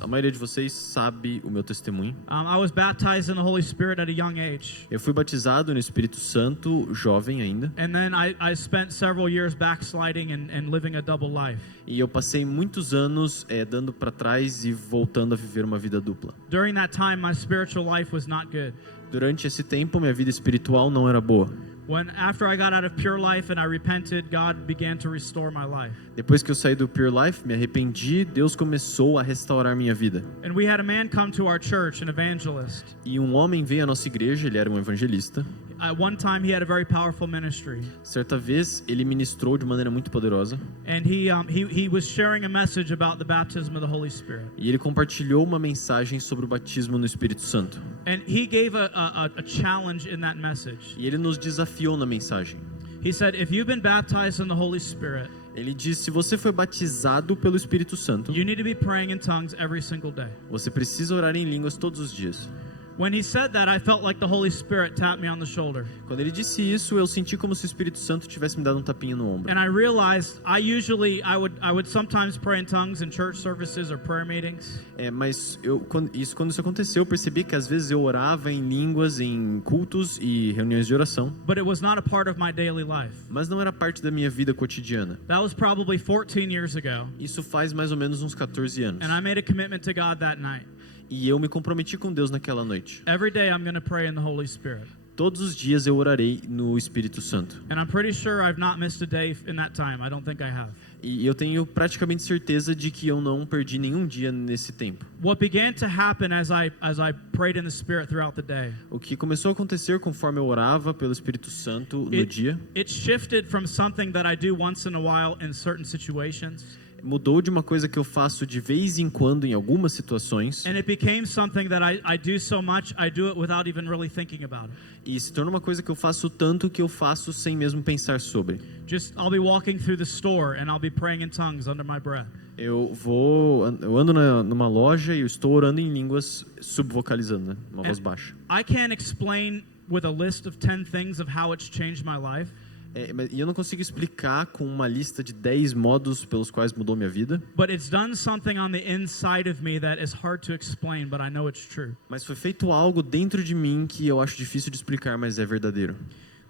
A maioria de vocês sabe o meu testemunho. I was baptized in the Holy Spirit at a young age. Eu fui batizado no Espírito Santo jovem ainda. And then I spent several years backsliding and living a double life. E eu passei muitos anos dando para trás e voltando a viver uma vida dupla. During that time, my spiritual life was not good. Durante esse tempo, minha vida espiritual não era boa. After I got out of Pure Life and I repented, God began to restore my life. Depois que eu saí do Pure Life, me arrependi, Deus começou a restaurar minha vida. And we had a man come to our church, an evangelist. E um homem veio à nossa igreja, ele era um evangelista. At one time, he had a very powerful ministry. Certa vez, ele ministrou de maneira muito poderosa. And he was sharing a message about the baptism of the Holy Spirit. E ele compartilhou uma mensagem sobre o batismo no Espírito Santo. And he gave a challenge in that message. E ele nos desafiou na mensagem. He said, if you've been baptized in the Holy Spirit, Ele disse, se você foi batizado pelo Espírito Santo, you need to be praying in tongues every single day. você precisa orar em línguas todos os dias. When he said that, I felt like the Holy Spirit tapped me on the shoulder. Quando ele disse isso, eu senti como se o Espírito Santo tivesse me dado um tapinha no ombro. And I realized I would sometimes pray in tongues in church services or prayer meetings. Mas quando isso aconteceu, eu percebi que às vezes eu orava em línguas em cultos e reuniões de oração, But it was not a part of my daily life. mas não era parte da minha vida cotidiana. That was probably 14 years ago. Isso faz mais ou menos uns 14 anos. And I made a commitment to God that night. E eu me comprometi com Deus naquela noite. Every day I'm going to pray in the Holy Spirit. Todos os dias eu orarei no Espírito Santo. And I'm pretty sure I've not missed a day in that time. I don't think I have. E eu tenho praticamente certeza de que eu não perdi nenhum dia nesse tempo. What began to happen as I prayed in the Spirit throughout the day, O que começou a acontecer conforme eu orava pelo Espírito Santo no dia, it shifted from something that I do once in a while in certain situations, mudou de uma coisa que eu faço de vez em quando em algumas situações, and it became something that I do so much I do it without even really thinking about it. e se torna uma coisa que eu faço tanto que eu faço sem mesmo pensar sobre. Just I'll be walking through the store and I'll be praying in tongues under my breath. Eu ando numa loja e eu estou orando em línguas subvocalizando, né? Uma voz baixa. I can't explain with a list of 10 things of how it's changed my life. E eu não consigo explicar com uma lista de 10 modos pelos quais mudou minha vida, But it's done something on the inside of me that is hard to explain, but I know it's true. mas foi feito algo dentro de mim que eu acho difícil de explicar, mas é verdadeiro.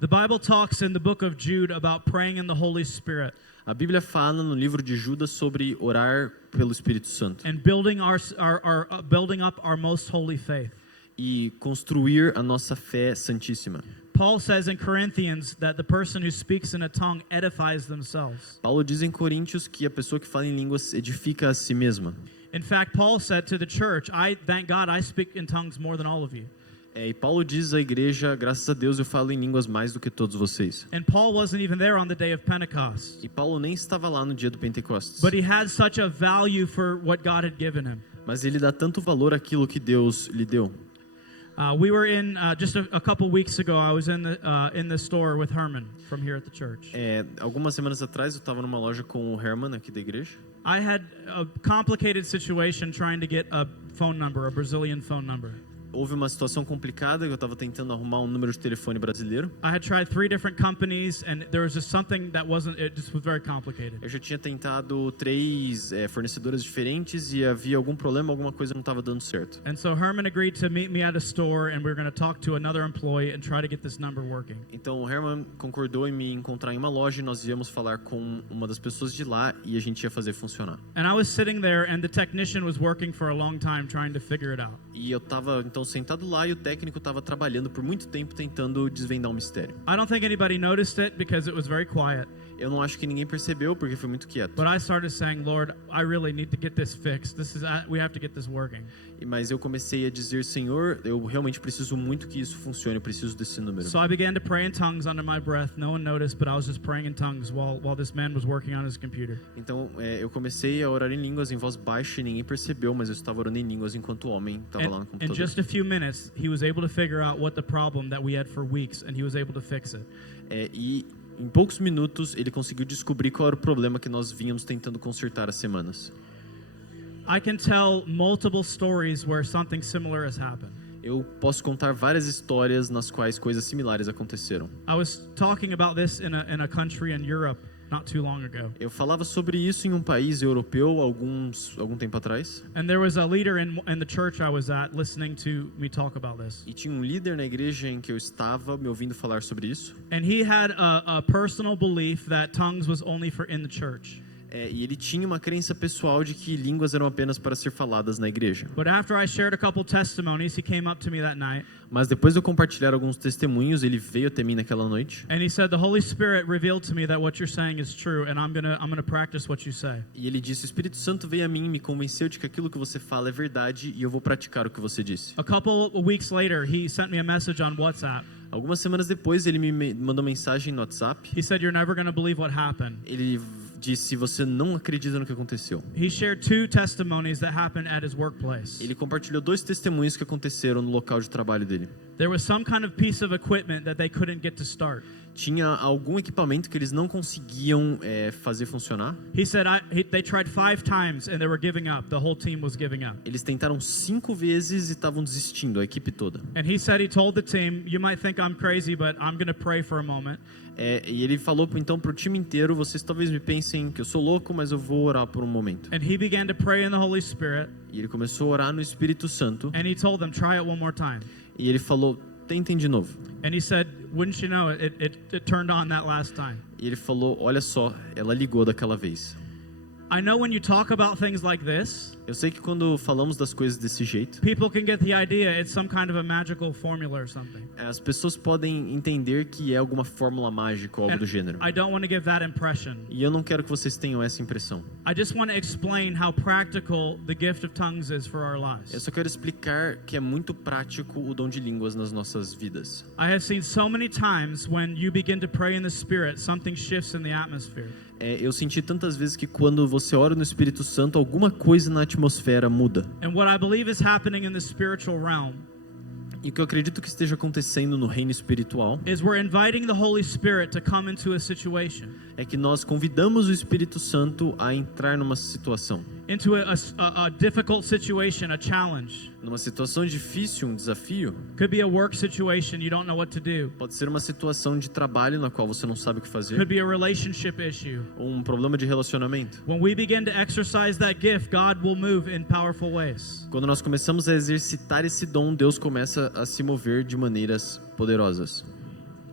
The Bible talks in the book of Jude about praying in the Holy Spirit A Bíblia fala no livro de Judas sobre orar pelo Espírito Santo and building building up our most holy faith. e construir a nossa fé santíssima. Paul says in Corinthians that the person who speaks in a tongue edifies themselves. Paulo diz em Coríntios que a pessoa que fala em línguas edifica a si mesma. In fact, Paul said to the church, I thank God I speak in tongues more than all of you. E Paulo diz à igreja, graças a Deus eu falo em línguas mais do que todos vocês. And Paul wasn't even there on the day of Pentecost. E Paulo nem estava lá no dia do Pentecostes. But he had such a value for what God had given him. Mas ele dá tanto valor àquilo que Deus lhe deu. We were in just a couple weeks ago. I was in the store with Herman from here at the church. Algumas semanas atrás eu estava numa loja com o Herman aqui da igreja. I had a complicated situation trying to get a phone number, a Brazilian phone number. Houve uma situação complicada que eu estava tentando arrumar um número de telefone brasileiro. I had tried 3 different companies, and there was just something that it just was very complicated. Eu já tinha tentado 3 fornecedoras diferentes e havia algum problema, alguma coisa não estava dando certo. And so Herman agreed to meet me at a store, and we were going to talk to another employee and try to get this number working. Então o Herman concordou em me encontrar em uma loja e nós íamos falar com uma das pessoas de lá e a gente ia fazer funcionar. And I was sitting there, and the technician was working for a long time trying to figure it out. E eu estava então sentado lá e o técnico estava trabalhando por muito tempo tentando desvendar um mistério. I don't think anybody noticed it because it was very quiet. Eu não acho que ninguém percebeu porque foi muito quieto. But I started saying, Lord, I really need to get this fixed. We have to get this working. Mas eu comecei a dizer, Senhor, eu realmente preciso muito que isso funcione, eu preciso desse número. So I began to pray in tongues under my breath. No one noticed, but I was just praying in tongues while this man was working on his computer. Então eu comecei a orar em línguas em voz baixa e ninguém percebeu, mas eu estava orando em línguas enquanto o homem estava lá no In computador. just a few minutes, he was able to figure out what the problem that we had for weeks, and he was able to fix it. E em poucos minutos ele conseguiu descobrir qual era o problema que nós vínhamos tentando consertar há semanas. I can tell multiple stories where something similar has happened. Eu posso contar várias histórias nas quais coisas similares aconteceram. I was talking about this in a country in Europe not too long ago. Eu falava sobre isso em um país europeu algum tempo atrás. And there was a leader in the church I was at listening to me talk about this. E tinha um líder na igreja em que eu estava me ouvindo falar sobre isso. And he had a personal belief that tongues was only for in the church. E ele tinha uma crença pessoal de que línguas eram apenas para ser faladas na igreja. But after I shared a couple testimonies, he came up to me that night. Mas depois de eu compartilhar alguns testemunhos, ele veio até mim naquela noite. And he said, "The Holy Spirit revealed to me that what you're saying is true, and I'm gonna practice what you say." E ele disse: "O Espírito Santo veio a mim e me convenceu de que aquilo que você fala é verdade e eu vou praticar o que você disse." A couple of weeks later, he sent me a message on WhatsApp. Algumas semanas depois, ele me mandou mensagem no WhatsApp. He said, "You're never gonna believe what happened." Ele disse: "Você não acredita no que aconteceu." He shared 2 testimonies that happened at his workplace. Ele compartilhou 2 testemunhos que aconteceram no local de trabalho dele. There was some kind of piece of equipment that they couldn't get to start. tinha algum equipamento que eles não conseguiam fazer funcionar. He said they tried 5 times and they were giving up. The whole team was giving up. Eles tentaram 5 vezes e estavam desistindo, a equipe toda. And he said he told the team, "You might think I'm crazy, but I'm going to pray for a moment." E ele falou então pro time inteiro, vocês talvez me pensem que eu sou louco, mas eu vou orar por um momento. And he began to pray in the Holy Spirit. E ele começou a orar no Espírito Santo. And he told them, "Try it one more time." E ele falou, tentem de novo. And he said, "Wouldn't you know it turned on that last time." E ele falou, olha só, ela ligou daquela vez. I know when you talk about things like this, Eu sei que quando falamos das coisas desse jeito, people can get the idea it's some kind of a magical formula or something. as pessoas podem entender que é alguma fórmula mágica ou algo And do gênero. I don't want to give that impression. E eu não quero que vocês tenham essa impressão. I just want to explain how practical the gift of tongues is for our Eu lives. só quero explicar que é muito prático o dom de línguas nas nossas vidas. I have seen so many times when you begin to pray in the Spirit, something shifts in the atmosphere. Eu senti tantas vezes que quando você ora no Espírito Santo, alguma coisa na atmosfera muda. And what I believe is happening in the spiritual realm E o que eu acredito que esteja acontecendo no reino espiritual is we're inviting the Holy Spirit to come into a situation, é que nós convidamos o Espírito Santo a entrar numa situação. into a difficult situation, a challenge. Numa situação difícil, um desafio, Could be a work situation you don't know what to do. pode ser uma situação de trabalho na qual você não sabe o que fazer, Could be a relationship issue. ou um problema de relacionamento. When we begin to exercise that gift, God will move in powerful ways. Quando nós começamos a exercitar esse dom, Deus começa a se mover de maneiras poderosas.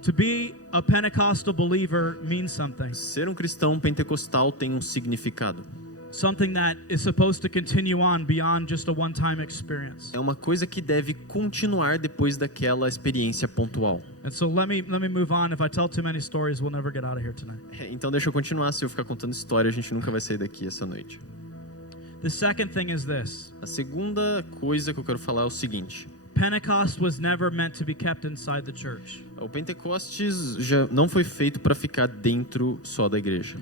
To be a Pentecostal believer means something. Ser um cristão pentecostal tem um significado. Something that is supposed to continue on beyond just a one-time experience. É uma coisa que deve continuar depois daquela experiência pontual. And so let me move on. If I tell too many stories, we'll never get out of here tonight. Então deixa eu continuar, se eu ficar contando história, a gente nunca vai sair daqui essa noite. The second thing is this. A segunda coisa que eu quero falar é o seguinte. Pentecost was never meant to be kept inside the church. O Pentecostes já não foi feito para ficar dentro só da igreja.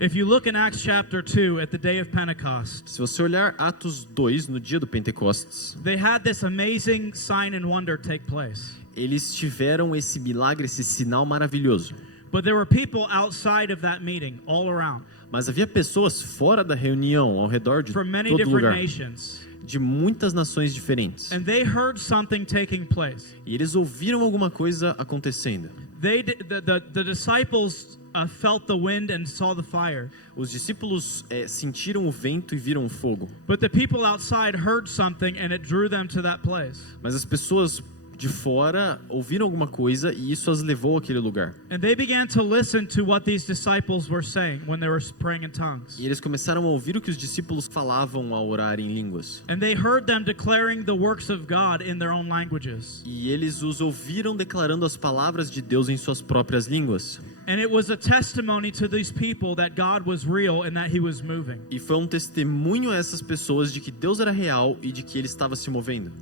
If you look in Acts chapter 2 at the day of Pentecost, Se você olhar Atos 2, no dia do Pentecostes, they had this amazing sign and wonder take place. eles tiveram esse milagre, esse sinal maravilhoso. But there were people outside of that meeting all around Mas havia pessoas fora da reunião, ao redor de from many todo different lugar, nations. de muitas nações diferentes. And they heard something taking place. E eles ouviram alguma coisa acontecendo. The disciples felt the wind and saw the fire. Os discípulos sentiram o vento e viram o fogo. But the people outside heard something and it drew them to that place. Mas as pessoas de fora ouviram alguma coisa e isso as levou àquele lugar. And they began to listen to what these disciples were saying when they were praying in tongues. E eles começaram a ouvir o que os discípulos falavam ao orar em línguas. And they heard them declaring the works of God in their own languages. E eles os ouviram declarando as palavras de Deus em suas próprias línguas. And it was a testimony to these people that God was real and that He was moving. E foi um testemunho a essas pessoas de que Deus era real e de que Ele estava se movendo.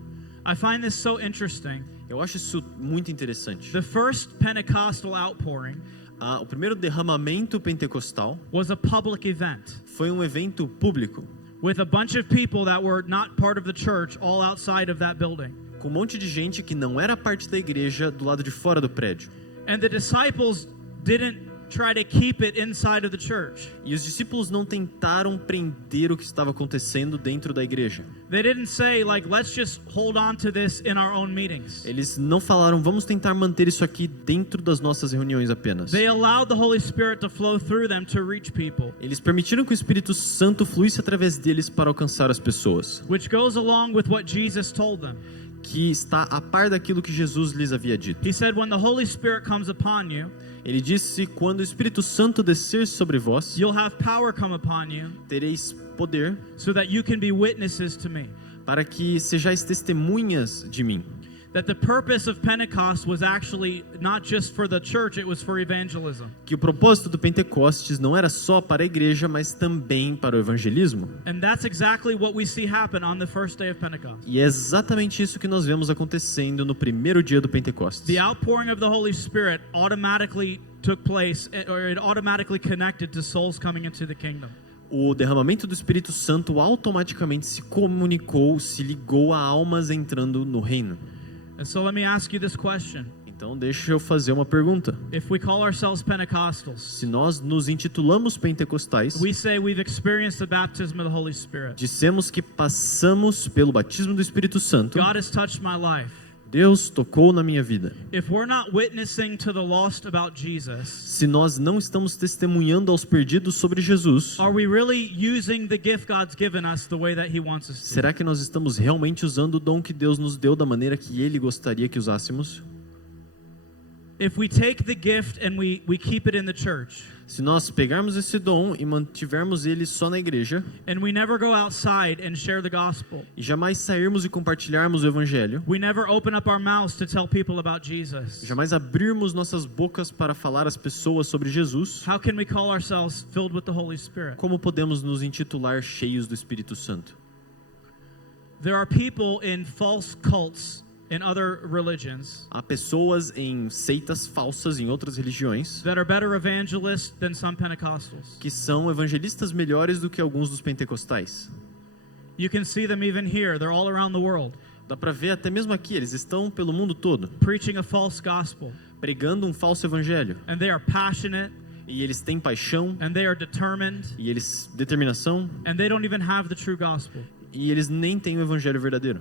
I find this so interesting. Eu acho isso muito interessante. The first Pentecostal outpouring O primeiro derramamento pentecostal was a public event foi um evento público, with a bunch of people that were not part of the church all outside of that building. com um monte de gente que não era parte da igreja do lado de fora do prédio. And the disciples didn't try to keep it inside of the church. E os discípulos não tentaram prender o que estava acontecendo dentro da igreja. They didn't say like, let's just hold on to this in our own meetings. Eles não falaram, vamos tentar manter isso aqui dentro das nossas reuniões apenas. They allowed the Holy Spirit to flow through them to reach people, Eles permitiram que o Espírito Santo fluísse através deles para alcançar as pessoas, which goes along with what Jesus told them. que está a par daquilo que Jesus lhes havia dito. He said, when the Holy Spirit comes upon you, Ele disse, quando o Espírito Santo descer sobre vós, you'll have power come upon you tereis poder so that you can be witnesses to me. para que sejais testemunhas de mim. That the purpose of Pentecost was actually not just for the church, it was for evangelism. Que o propósito do Pentecostes não era só para a igreja, mas também para o evangelismo. And that's exactly what we see happen on the first day of Pentecost. E é exatamente isso que nós vemos acontecendo no primeiro dia do Pentecostes. The outpouring of the Holy Spirit automatically took place, or it automatically connected to souls coming into the kingdom. O derramamento do Espírito Santo automaticamente se comunicou, se ligou a almas entrando no reino. And so let me ask you this question. Então deixa eu fazer uma pergunta. If we call ourselves Pentecostals, Se nós nos intitulamos pentecostais, we say we've experienced the baptism of the Holy Spirit. dissemos que passamos pelo batismo do Espírito Santo, God has touched my life. Deus tocou na minha vida. If we're not witnessing to the lost about Jesus, Se nós não estamos testemunhando aos perdidos sobre Jesus, are we really using the gift God's given us the way that He wants us to? será que nós estamos realmente usando o dom que Deus nos deu da maneira que Ele gostaria que usássemos? If we take the gift and we keep it in the church, Se nós pegarmos esse dom e mantivermos ele só na igreja, and we never go outside and share the gospel, e jamais sairmos e compartilharmos o evangelho, we never open up our mouths to tell people about Jesus, jamais abrirmos nossas bocas para falar às pessoas sobre Jesus, how can we call ourselves filled with the Holy Spirit? como podemos nos intitular cheios do Espírito Santo? There are people in false cults in other religions Há pessoas em seitas falsas em outras religiões that are better evangelists than some Pentecostals. que são evangelistas melhores do que alguns dos pentecostais. You can see them even here. They're all around the world, Dá para ver até mesmo aqui, eles estão pelo mundo todo, preaching a false gospel. pregando um falso evangelho. And they are passionate, E eles têm paixão, and they are determined, e eles determinação, and they don't even have the true gospel. e eles nem têm o evangelho verdadeiro.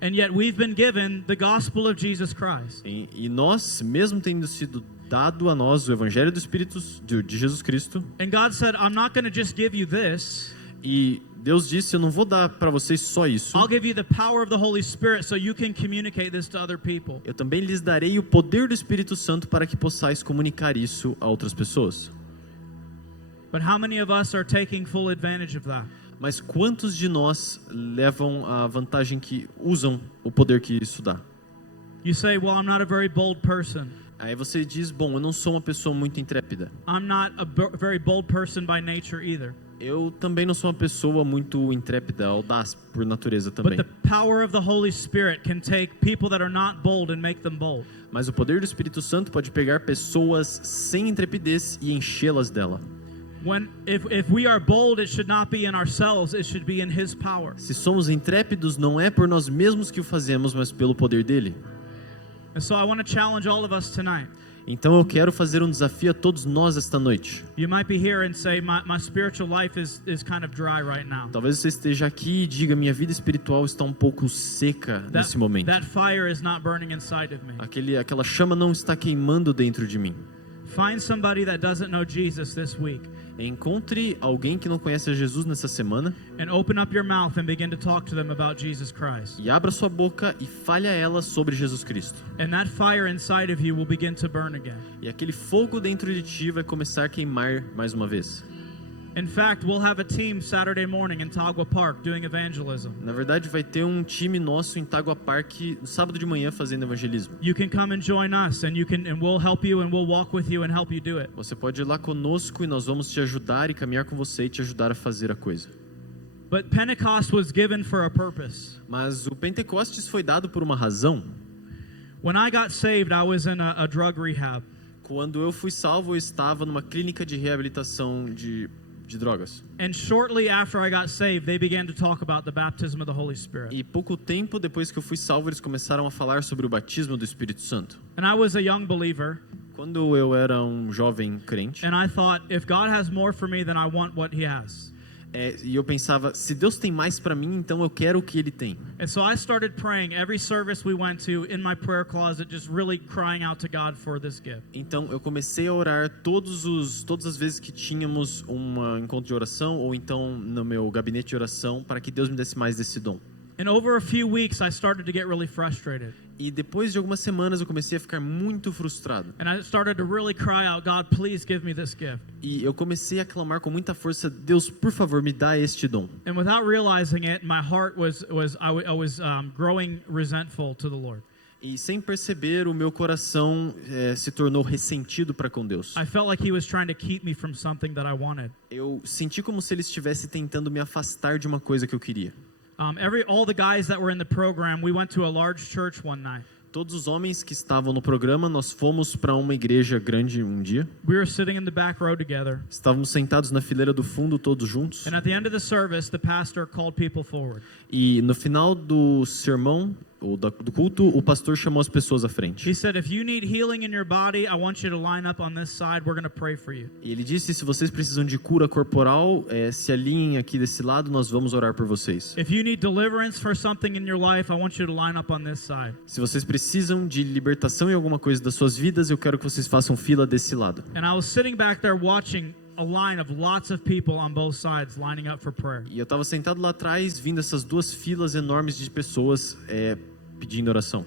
And yet we've been given the gospel of Jesus Christ. E nós, mesmo tendo sido dado a nós o evangelho do Espírito de Jesus Cristo, And God said, I'm not going to just give you this. e Deus disse, eu não vou dar para vocês só isso. I'll give you the power of the Holy Spirit so you can communicate this to other people. Eu também lhes darei o poder do Espírito Santo para que possais comunicar isso a outras pessoas. But how many of us are taking full advantage of that? Mas quantos de nós levam a vantagem que usam o poder que isso dá? You say, well, I'm not a very bold person. Aí você diz, bom, eu não sou uma pessoa muito intrépida. I'm not a very bold person by nature either. Eu também não sou uma pessoa muito intrépida, audaz por natureza But também. the power of the Holy Spirit can take people that are not bold and make them bold. Mas o poder do Espírito Santo pode pegar pessoas sem intrepidez e enchê-las dela. If we are bold, it should not be in ourselves, it should be in His power. Se somos intrépidos, não é por nós mesmos que o fazemos, mas pelo poder dele. And so I want to challenge all of us tonight. Então eu quero fazer um desafio a todos nós esta noite. You might be here and say, my spiritual life is kind of dry right now. Talvez você esteja aqui e diga, minha vida espiritual está um pouco seca nesse momento. That fire is not burning inside of me. Aquela chama não está queimando dentro de mim. Find somebody that doesn't know Jesus this week. Encontre alguém que não conhece a Jesus nessa semana And open up your mouth and begin to talk to them about Jesus Christ. e abra sua boca e fale a ela sobre Jesus Cristo. And that fire inside of you will begin to burn again. E aquele fogo dentro de ti vai começar a queimar mais uma vez. In fact, we'll have a team Saturday morning in Tagua Park doing evangelism. Na verdade, vai ter um time nosso em Tagua Park no sábado de manhã fazendo evangelismo. You can come and join us, and we'll help you, and we'll walk with you and help you do it. Você pode ir lá conosco e nós vamos te ajudar e caminhar com você e te ajudar a fazer a coisa. But Pentecost was given for a purpose. Mas o Pentecostes foi dado por uma razão. When I got saved, I was in a drug rehab. Quando eu fui salvo, eu estava numa clínica de reabilitação de drogas. And shortly after I got saved, they began to talk about the baptism of the Holy Spirit. E pouco tempo depois que eu fui salvo, eles começaram a falar sobre o batismo do Espírito Santo. And I was a young believer, Quando eu era um jovem crente, and I thought, if God has more for me, then I want what He has. e eu pensava, se Deus tem mais para mim, então eu quero o que Ele tem. And so I started praying every service we went to in my prayer closet, just really crying out to God for this gift. Então eu comecei a orar todas as vezes que tínhamos um encontro de oração, ou então no meu gabinete de oração, para que Deus me desse mais desse dom. And over a few weeks, I started to get really frustrated. E depois de algumas semanas eu comecei a ficar muito frustrado. And I started to really cry out, God, please give me this gift. E eu comecei a clamar com muita força, Deus, por favor, me dá este dom. And without realizing it, my heart was growing resentful to the Lord. E sem perceber, o meu coração se tornou ressentido para com Deus. I felt like He was trying to keep me from something that I wanted. Eu senti como se Ele estivesse tentando me afastar de uma coisa que eu queria. All the guys that were in the program, we went to a large church one night. Todos os homens que estavam no programa, nós fomos para uma igreja grande um dia. We were sitting in the back row together. Estávamos sentados na fileira do fundo, todos juntos. And at the end of the service, the pastor called people forward. E no final do sermão, do culto, o pastor chamou as pessoas à frente. He said, if you need healing in your body, I want you to line up on this side. We're going to pray for you. E ele disse, se vocês precisam de cura corporal, se alinhem aqui desse lado, nós vamos orar por vocês. If you need deliverance for something in your life, I want you to line up on this side. Se vocês precisam de libertação em alguma coisa das suas vidas, eu quero que vocês façam fila desse lado. And I was sitting back there watching a line of lots of people on both sides lining up for prayer. E eu estava sentado lá atrás, vindo essas duas filas enormes de pessoas pedindo oração.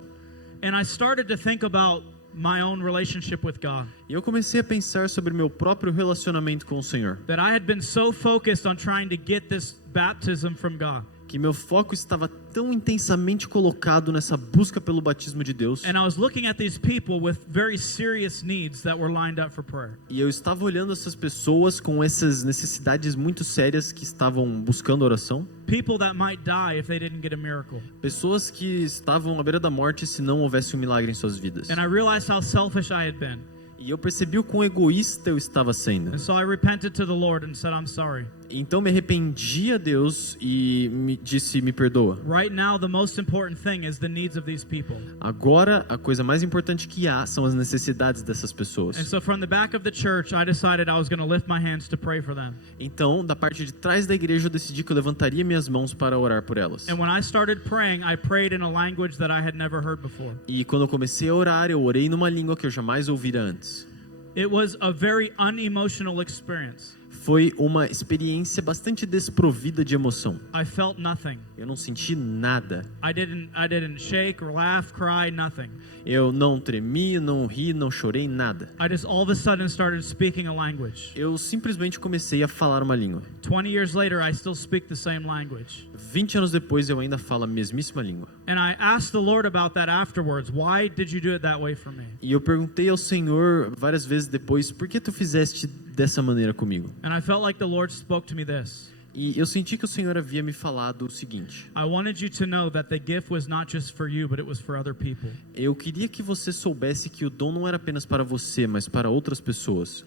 And I started to think about my own relationship with God. E eu comecei a pensar sobre meu próprio relacionamento com o Senhor. That I had been so focused on trying to get this baptism from God. Que meu foco estava tão intensamente colocado nessa busca pelo batismo de Deus. And I was looking at these people with very serious needs that were lined up for prayer. E eu estava olhando essas pessoas com essas necessidades muito sérias que estavam buscando oração. People that might die if they didn't get a miracle. Pessoas que estavam à beira da morte se não houvesse um milagre em suas vidas. And I realized how selfish I had been. E eu percebi o quão egoísta eu estava sendo. And so I repented to the Lord and said, I'm sorry. Então me arrependi a Deus e me disse, me perdoa. Right now, the most important thing is the needs of these people. Agora, a coisa mais importante que há são as necessidades dessas And pessoas. so from the back of the church, I decided I was going to lift my hands to pray for them. Então, da parte de trás da igreja, eu decidi que eu levantaria minhas mãos para orar por elas. And when I started praying, I prayed in a language that I had never heard before. E quando eu comecei a orar, eu orei numa língua que eu jamais ouvira antes. It was a very unemotional experience. Foi uma experiência bastante desprovida de emoção. I felt nothing. Eu não senti nada. I didn't shake or laugh, cry, nothing. Eu não tremi, não ri, não chorei, nada. I just all of a sudden started speaking a language. Eu simplesmente comecei a falar uma língua. 20 years later, I still speak the same language. 20 anos depois, eu ainda falo a mesmíssima língua. And I asked the Lord about that afterwards. Why did you do it that way for me? E eu perguntei ao Senhor várias vezes depois, por que tu fizeste dessa maneira comigo? And I felt like the Lord spoke to me this. E eu senti que o Senhor havia me falado o seguinte. I wanted you to know that the gift was not just for you, but it was for other people. Eu queria que você soubesse que o dom não era apenas para você, mas para outras pessoas.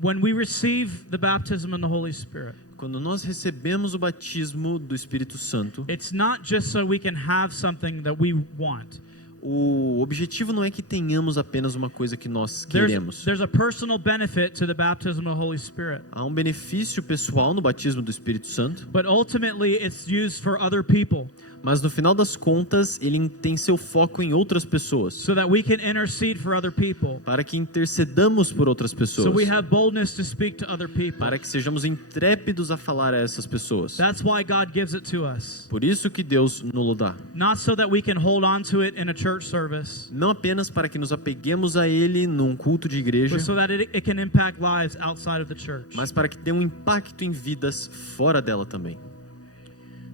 When we receive the baptism in the Holy Spirit, Quando nós recebemos o batismo do Espírito Santo, it's not just so we can have something that we want. o objetivo não é que tenhamos apenas uma coisa que nós queremos. There's a personal benefit to the baptism of the Holy Spirit. Há um benefício pessoal no batismo do Espírito Santo, But ultimately it's used for other people mas no final das contas ele tem seu foco em outras pessoas, so that we can intercede for other people. para que intercedamos por outras So pessoas, we have boldness to speak to other people. para que sejamos intrépidos a falar a essas pessoas. That's why God gives it to us. Por isso que Deus nos dá. Not so that we can hold on to it in a church service, Não apenas para que nos apeguemos a ele num culto de igreja, but so that it can impact lives outside of the church. mas para que tenha um impacto em vidas fora dela também.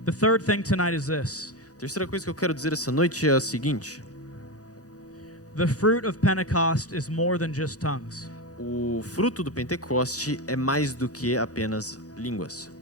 The third thing tonight is this. A terceira coisa que eu quero dizer essa noite é a seguinte: The fruit of Pentecost is more than just tongues. o fruto do Pentecoste é mais do que apenas línguas.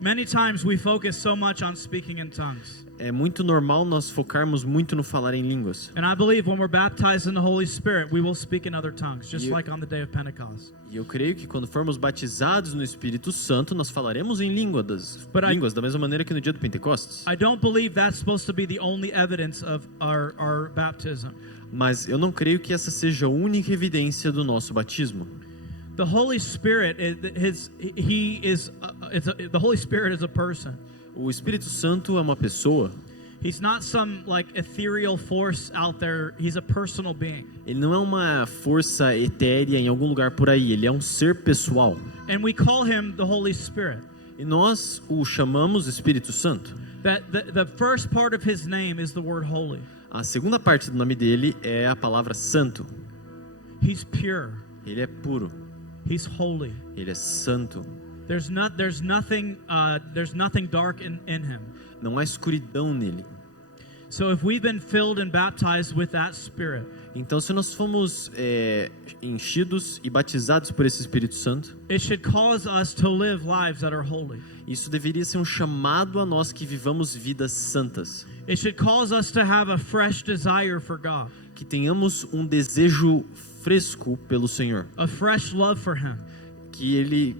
Many times we focus so much on speaking in tongues. É muito normal nós focarmos muito no falar em línguas. And I believe when we're baptized in the Holy Spirit, we will speak in other tongues, just You- like on the day of Pentecost. E eu creio que quando formos batizados no Espírito Santo, nós falaremos em línguas da mesma maneira que no dia do Pentecostes. I don't believe that's supposed to be the only evidence of our baptism. Mas eu não creio que essa seja a única evidência do nosso batismo. The Holy Spirit the Holy Spirit is a person. O Espírito Santo é uma pessoa. He's not some like ethereal force out there. He's a personal being. Ele não é uma força etérea em algum lugar por aí. Ele é um ser pessoal. And we call him the Holy Spirit. E nós o chamamos Espírito Santo. That the first part of his name is the word holy. A segunda parte do nome dele é a palavra santo. He's pure. Ele é puro. He's holy. Ele é santo. There's nothing dark in him. Não há escuridão nele. So if we've been filled and baptized with that Spirit, Então, se nós fomos enchidos e batizados por esse Espírito Santo, it should cause us to live lives that are holy. isso deveria ser um chamado a nós que vivamos vidas santas. It should cause us to have a fresh desire for God, Que tenhamos um desejo fresco pelo Senhor. a fresh love for Him.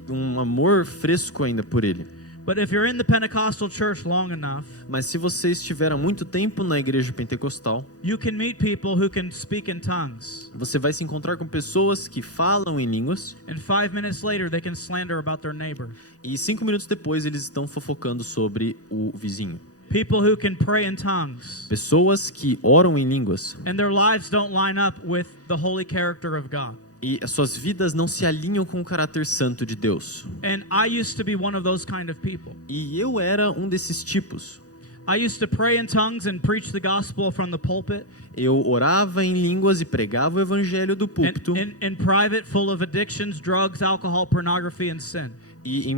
Um amor fresco ainda por Ele. But if you're in the Pentecostal church long enough, Mas se você estiver há muito tempo na igreja pentecostal, you can meet people who can speak in tongues. você vai se encontrar com pessoas que falam em línguas And 5 minutes later, they can slander about their neighbor. e 5 minutos depois eles estão fofocando sobre o vizinho. People who can pray in tongues. Pessoas que oram em línguas And their lives don't line up with the holy character of God. e as suas vidas não se alinham com o caráter santo de Deus. And I used to be one of those kind of people. E eu era um desses tipos. I used to pray in tongues and preach the gospel from the pulpit. Eu orava em línguas e pregava o evangelho do púlpito. In private, full of addictions, drugs, alcohol, pornography, and sin. E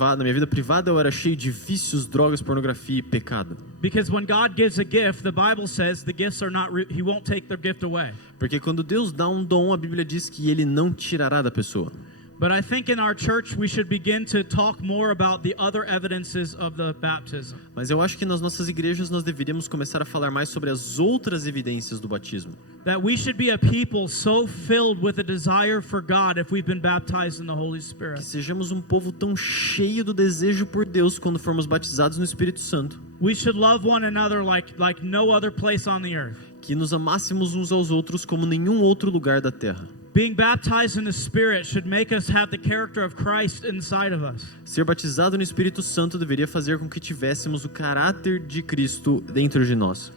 na minha vida privada eu era cheio de vícios, drogas, pornografia e pecado. Because when God gives a gift, the Bible says the gifts are not, He won't take the gift away. Porque quando Deus dá um dom, a Bíblia diz que ele não tirará da pessoa. But I think in our church we should begin to talk more about the other evidences of the baptism. Mas eu acho que nas nossas igrejas nós deveríamos começar a falar mais sobre as outras evidências do batismo. That we should be a people so filled with a desire for God if we've been baptized in the Holy Spirit. Que sejamos um povo tão cheio do desejo por Deus quando formos batizados no Espírito Santo. We should love one another like no other place on the earth. Que nos amássemos uns aos outros como nenhum outro lugar da terra. Being baptized in the Spirit should make us have the character of Christ inside of us. Ser batizado no Espírito Santo deveria fazer com que tivéssemos o caráter de Cristo dentro de nós.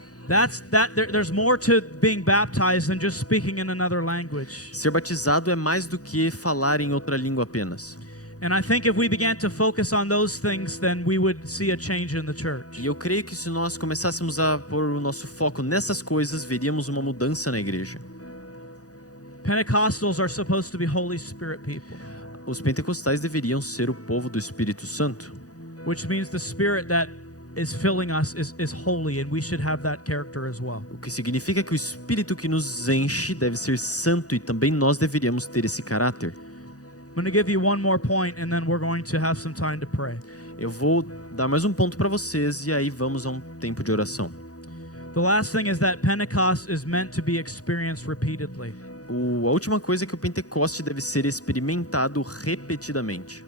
There's more to being baptized than just speaking in another language. Ser batizado é mais do que falar em outra língua apenas. And I think if we began to focus on those things, then we would see a change in the church. E eu creio que se nós começássemos a pôr o nosso foco nessas coisas, veríamos uma mudança na igreja. Pentecostals are supposed to be Holy Spirit people, Os pentecostais deveriam ser o povo do Espírito Santo, which means the Spirit that is filling us is holy, and we should have that character as well. o que significa que o Espírito que nos enche deve ser santo e também nós deveríamos ter esse caráter. I'm going to give you one more point, and then we're going to have some time to pray. Eu vou dar mais um ponto para vocês e aí vamos a um tempo de oração. The last thing is that Pentecost is meant to be experienced repeatedly. A última coisa é que o Pentecoste deve ser experimentado repetidamente.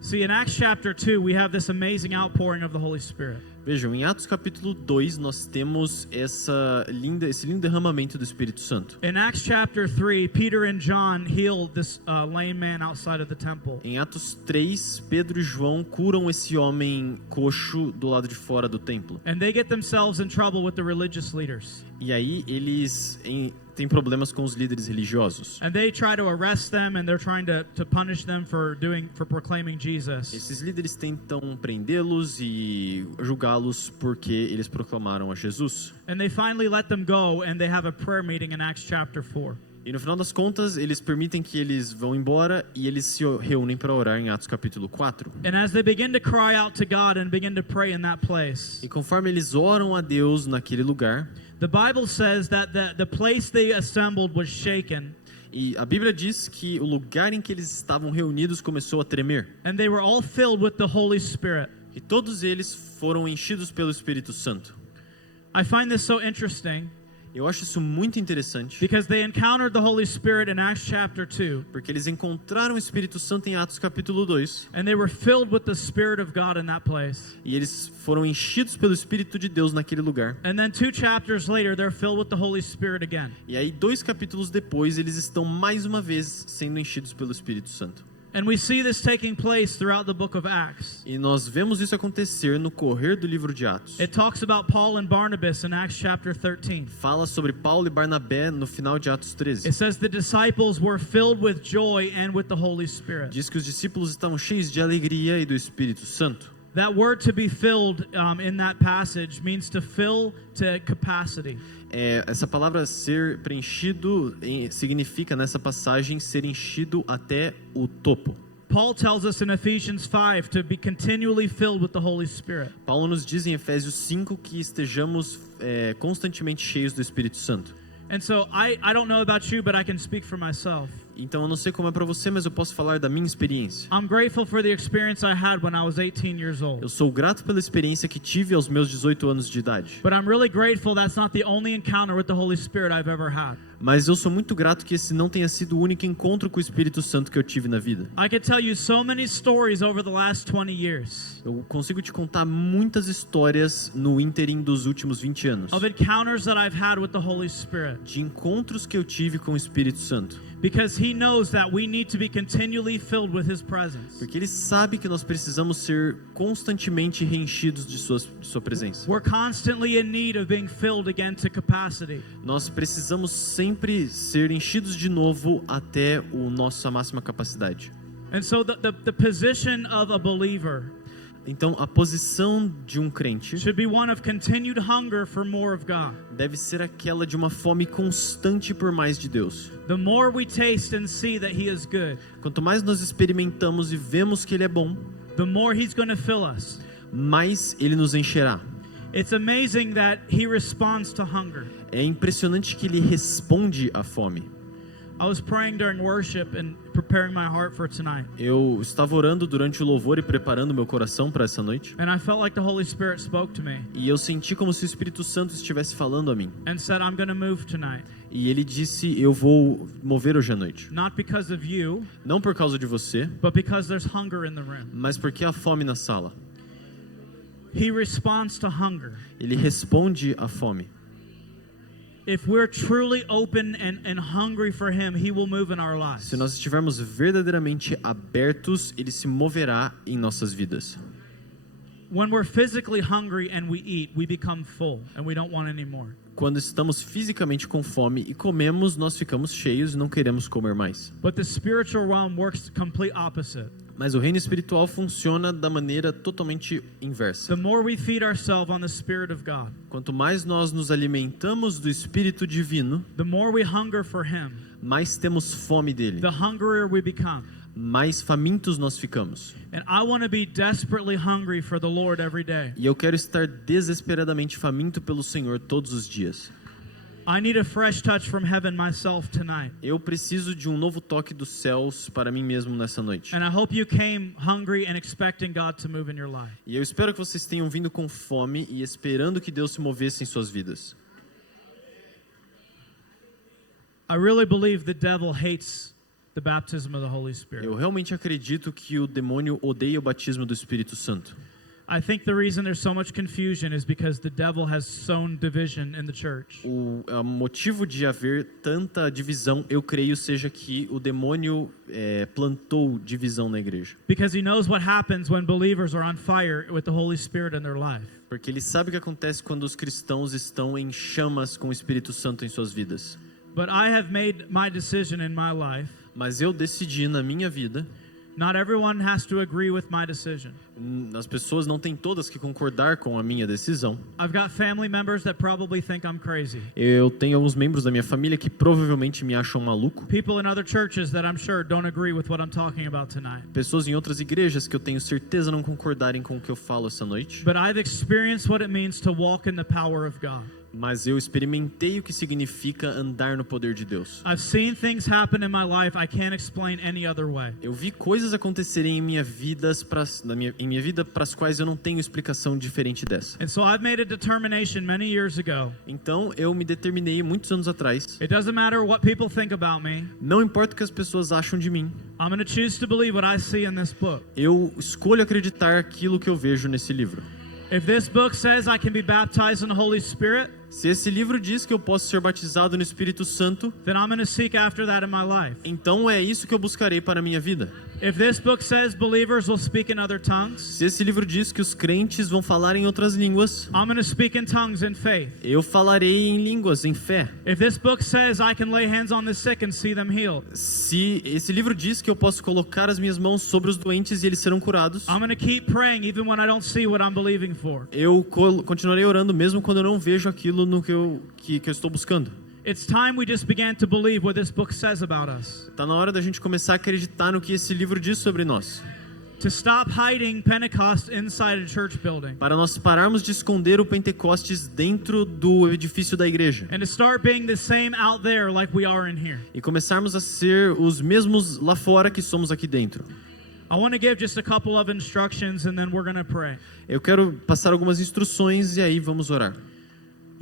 See, in Acts chapter 2, we have this amazing outpouring of the Holy Spirit. Vejam, em Atos capítulo 2 nós temos esse lindo derramamento do Espírito Santo. In Acts chapter 3, Peter and John healed this lame man outside of the temple. Em Atos 3, Pedro e João curam esse homem coxo do lado de fora do templo. And they get themselves in trouble with the religious leaders. E aí eles têm problemas com os líderes religiosos. And they try to arrest them, and they're trying to punish them for proclaiming Jesus. Esses líderes tentam prendê-los e julgá-los porque eles proclamaram a Jesus. And they finally let them go, and they have a prayer meeting in Acts chapter 4. E no final das contas, eles permitem que eles vão embora e eles se reúnem para orar em Atos capítulo 4. And as they begin to cry out to God and begin to pray in that place, E conforme eles oram a Deus naquele lugar, the Bible says that the place they assembled was shaken, e a Bíblia diz que o lugar em que eles estavam reunidos começou a tremer. and they were all filled with the Holy Spirit. E todos eles foram enchidos pelo Espírito Santo. I find this so interesting Eu acho isso muito interessante, because they encountered the Holy Spirit in Acts chapter 2, porque eles encontraram o Espírito Santo em Atos capítulo 2, and they were filled with the Spirit of God in that place. e eles foram enchidos pelo Espírito de Deus naquele lugar. And then 2 chapters later, they're filled with the Holy Spirit again. E aí 2 capítulos depois, eles estão mais uma vez sendo enchidos pelo Espírito Santo. And we see this taking place throughout the book of Acts. E nós vemos isso acontecer no correr do livro de Atos. It talks about Paul and Barnabas in Acts chapter 13. Fala sobre Paulo e Barnabé no final de Atos 13. It says the disciples were filled with joy and with the Holy Spirit. Diz que os discípulos estavam cheios de alegria e do Espírito Santo. That word to be filled in that passage means to fill to capacity. Essa palavra ser preenchido significa nessa passagem ser enchido até o topo. Paul tells us in Ephesians 5 to be continually filled with the Holy Spirit. Paulo nos diz em Efésios 5 que estejamos constantemente cheios do Espírito Santo. And so I don't know about you, but I can speak for myself. Então eu não sei como é para você, mas eu posso falar da minha experiência. I'm grateful for the experience I had when I was 18 years old. Eu sou grato pela experiência que tive aos meus 18 anos de idade. But I'm really grateful that's not the only encounter with the Holy Spirit I've ever had. Mas eu sou muito grato que esse não tenha sido o único encontro com o Espírito Santo que eu tive na vida. I could tell you so many stories over the last 20 years Eu consigo te contar muitas histórias no ínterim dos últimos 20 anos. of encounters that I've had with the Holy Spirit. De encontros que eu tive com o Espírito Santo. Because He knows that we need to be continually filled with His presence. Porque Ele sabe que nós precisamos ser constantemente reenchidos de sua presença. We're constantly in need of being filled again to capacity. Nós precisamos sempre ser enchidos de novo até a nossa máxima capacidade. And so the position of a believer Então, a posição de um crente should be one of continued hunger for more of God. deve ser aquela de uma fome constante por mais de Deus. The more we taste and see that He is good, Quanto mais nós experimentamos e vemos que Ele é bom, the more He's going to fill us. mais Ele nos encherá. It's amazing that He responds to hunger. É impressionante que Ele responde à fome. I was praying during worship and preparing my heart for tonight. Eu estava orando durante o louvor e preparando meu coração para essa noite. And I felt like the Holy Spirit spoke to me E eu senti como se o Espírito Santo estivesse falando a mim. and said, I'm going to move tonight. E Ele disse, eu vou mover hoje à noite. Not because of you, Não por causa de você, but because there's hunger in the room. mas porque há fome na sala. He responds to hunger. Ele responde à fome. If we're truly open and hungry for Him, He will move in our lives. Se nós estivermos verdadeiramente abertos, Ele se moverá em nossas vidas. When we're physically hungry and we eat, we become full and we don't want any more. Quando estamos fisicamente com fome e comemos, nós ficamos cheios e não queremos comer mais. But the spiritual realm works the complete opposite. Mas o reino espiritual funciona da maneira totalmente inversa. The more we feed ourselves on the Spirit of God, Quanto mais nós nos alimentamos do Espírito Divino, the more we hunger for Him, mais temos fome dele, the hungrier we become. mais famintos nós ficamos. And I want to be desperately hungry for the Lord every day. E eu quero estar desesperadamente faminto pelo Senhor todos os dias. I need a fresh touch from heaven myself tonight. Eu preciso de um novo toque dos céus para mim mesmo nessa noite. And I hope you came hungry and expecting God to move in your life. E eu espero que vocês tenham vindo com fome e esperando que Deus se movesse em suas vidas. I really believe the devil hates the baptism of the Holy Spirit. Eu realmente acredito que o demônio odeia o batismo do Espírito Santo. I think the reason there's so much confusion is because the devil has sown division in the church. O motivo de haver tanta divisão, eu creio, seja que o demônio plantou divisão na igreja. Because he knows what happens when believers are on fire with the Holy Spirit in their life. Porque ele sabe o que acontece quando os cristãos estão em chamas com o Espírito Santo em suas vidas. But I have made my decision in my life. Mas eu decidi na minha vida. Not everyone has to agree with my decision. As pessoas não têm todas que concordar com a minha decisão. I've got family members that probably think I'm crazy. Eu tenho alguns membros da minha família que provavelmente me acham maluco. People in other churches that I'm sure don't agree with what I'm talking about tonight. Pessoas em outras igrejas que eu tenho certeza não concordarem com o que eu falo essa noite. But I've experienced what it means to walk in the power of God. Mas eu experimentei o que significa andar no poder de Deus. I've seen things happen in my life I can't explain any other way. Eu vi coisas acontecerem em minha vida para as quais eu não tenho explicação diferente dessa. And so I've made a determination many years ago. Então eu me determinei muitos anos atrás. It doesn't matter what people think about me. Não importa o que as pessoas acham de mim. I'm going to choose to believe what I see in this book. Eu escolho acreditar aquilo que eu vejo nesse livro. If this book says I can be baptized in the Holy Spirit, se esse livro diz que eu posso ser batizado no Espírito Santo, then I'm going to seek after that in my life. então é isso que eu buscarei para a minha vida. If this book says believers will speak in other tongues, se esse livro diz que os crentes vão falar em outras línguas, I'm going to speak in tongues in faith. eu falarei em línguas, em fé. If this book says I can lay hands on the sick and see them healed, se esse livro diz que eu posso colocar as minhas mãos sobre os doentes e eles serão curados, I'm going to keep praying even when I don't see what I'm believing for. eu continuarei orando mesmo quando eu não vejo aquilo no que eu estou buscando. It's time we just began to believe what this book says about us. Tá na hora da gente começar a acreditar no que esse livro diz sobre nós. To stop hiding Pentecost inside a church building. Para nós pararmos de esconder o Pentecostes dentro do edifício da igreja. And to start being the same out there like we are in here. E começarmos a ser os mesmos lá fora que somos aqui dentro. I want to give just a couple of instructions and then we're going to pray. Eu quero passar algumas instruções e aí vamos orar.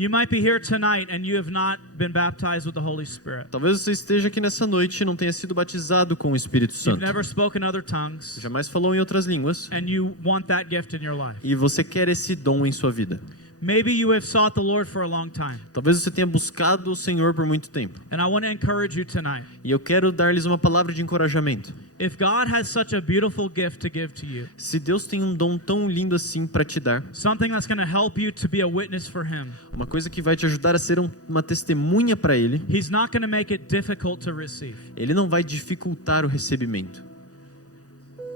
You might be here tonight and you have not been baptized with the Holy Spirit. Talvez você esteja aqui nessa noite e não tenha sido batizado com o Espírito You've Santo. never spoken other tongues Jamais falou em outras línguas and you want that gift in your life. e você quer esse dom em sua vida. Maybe you have sought the Lord for a long time. Talvez você tenha buscado o Senhor por muito tempo. And I want to encourage you tonight. E eu quero dar-lhes uma palavra de encorajamento. If God has such a beautiful gift to give to you, Se Deus tem um dom tão lindo assim para te dar, something that's going to help you to be a witness for Him, uma coisa que vai te ajudar a ser uma testemunha para Ele, He's not going to make it difficult to receive. Ele não vai dificultar o recebimento.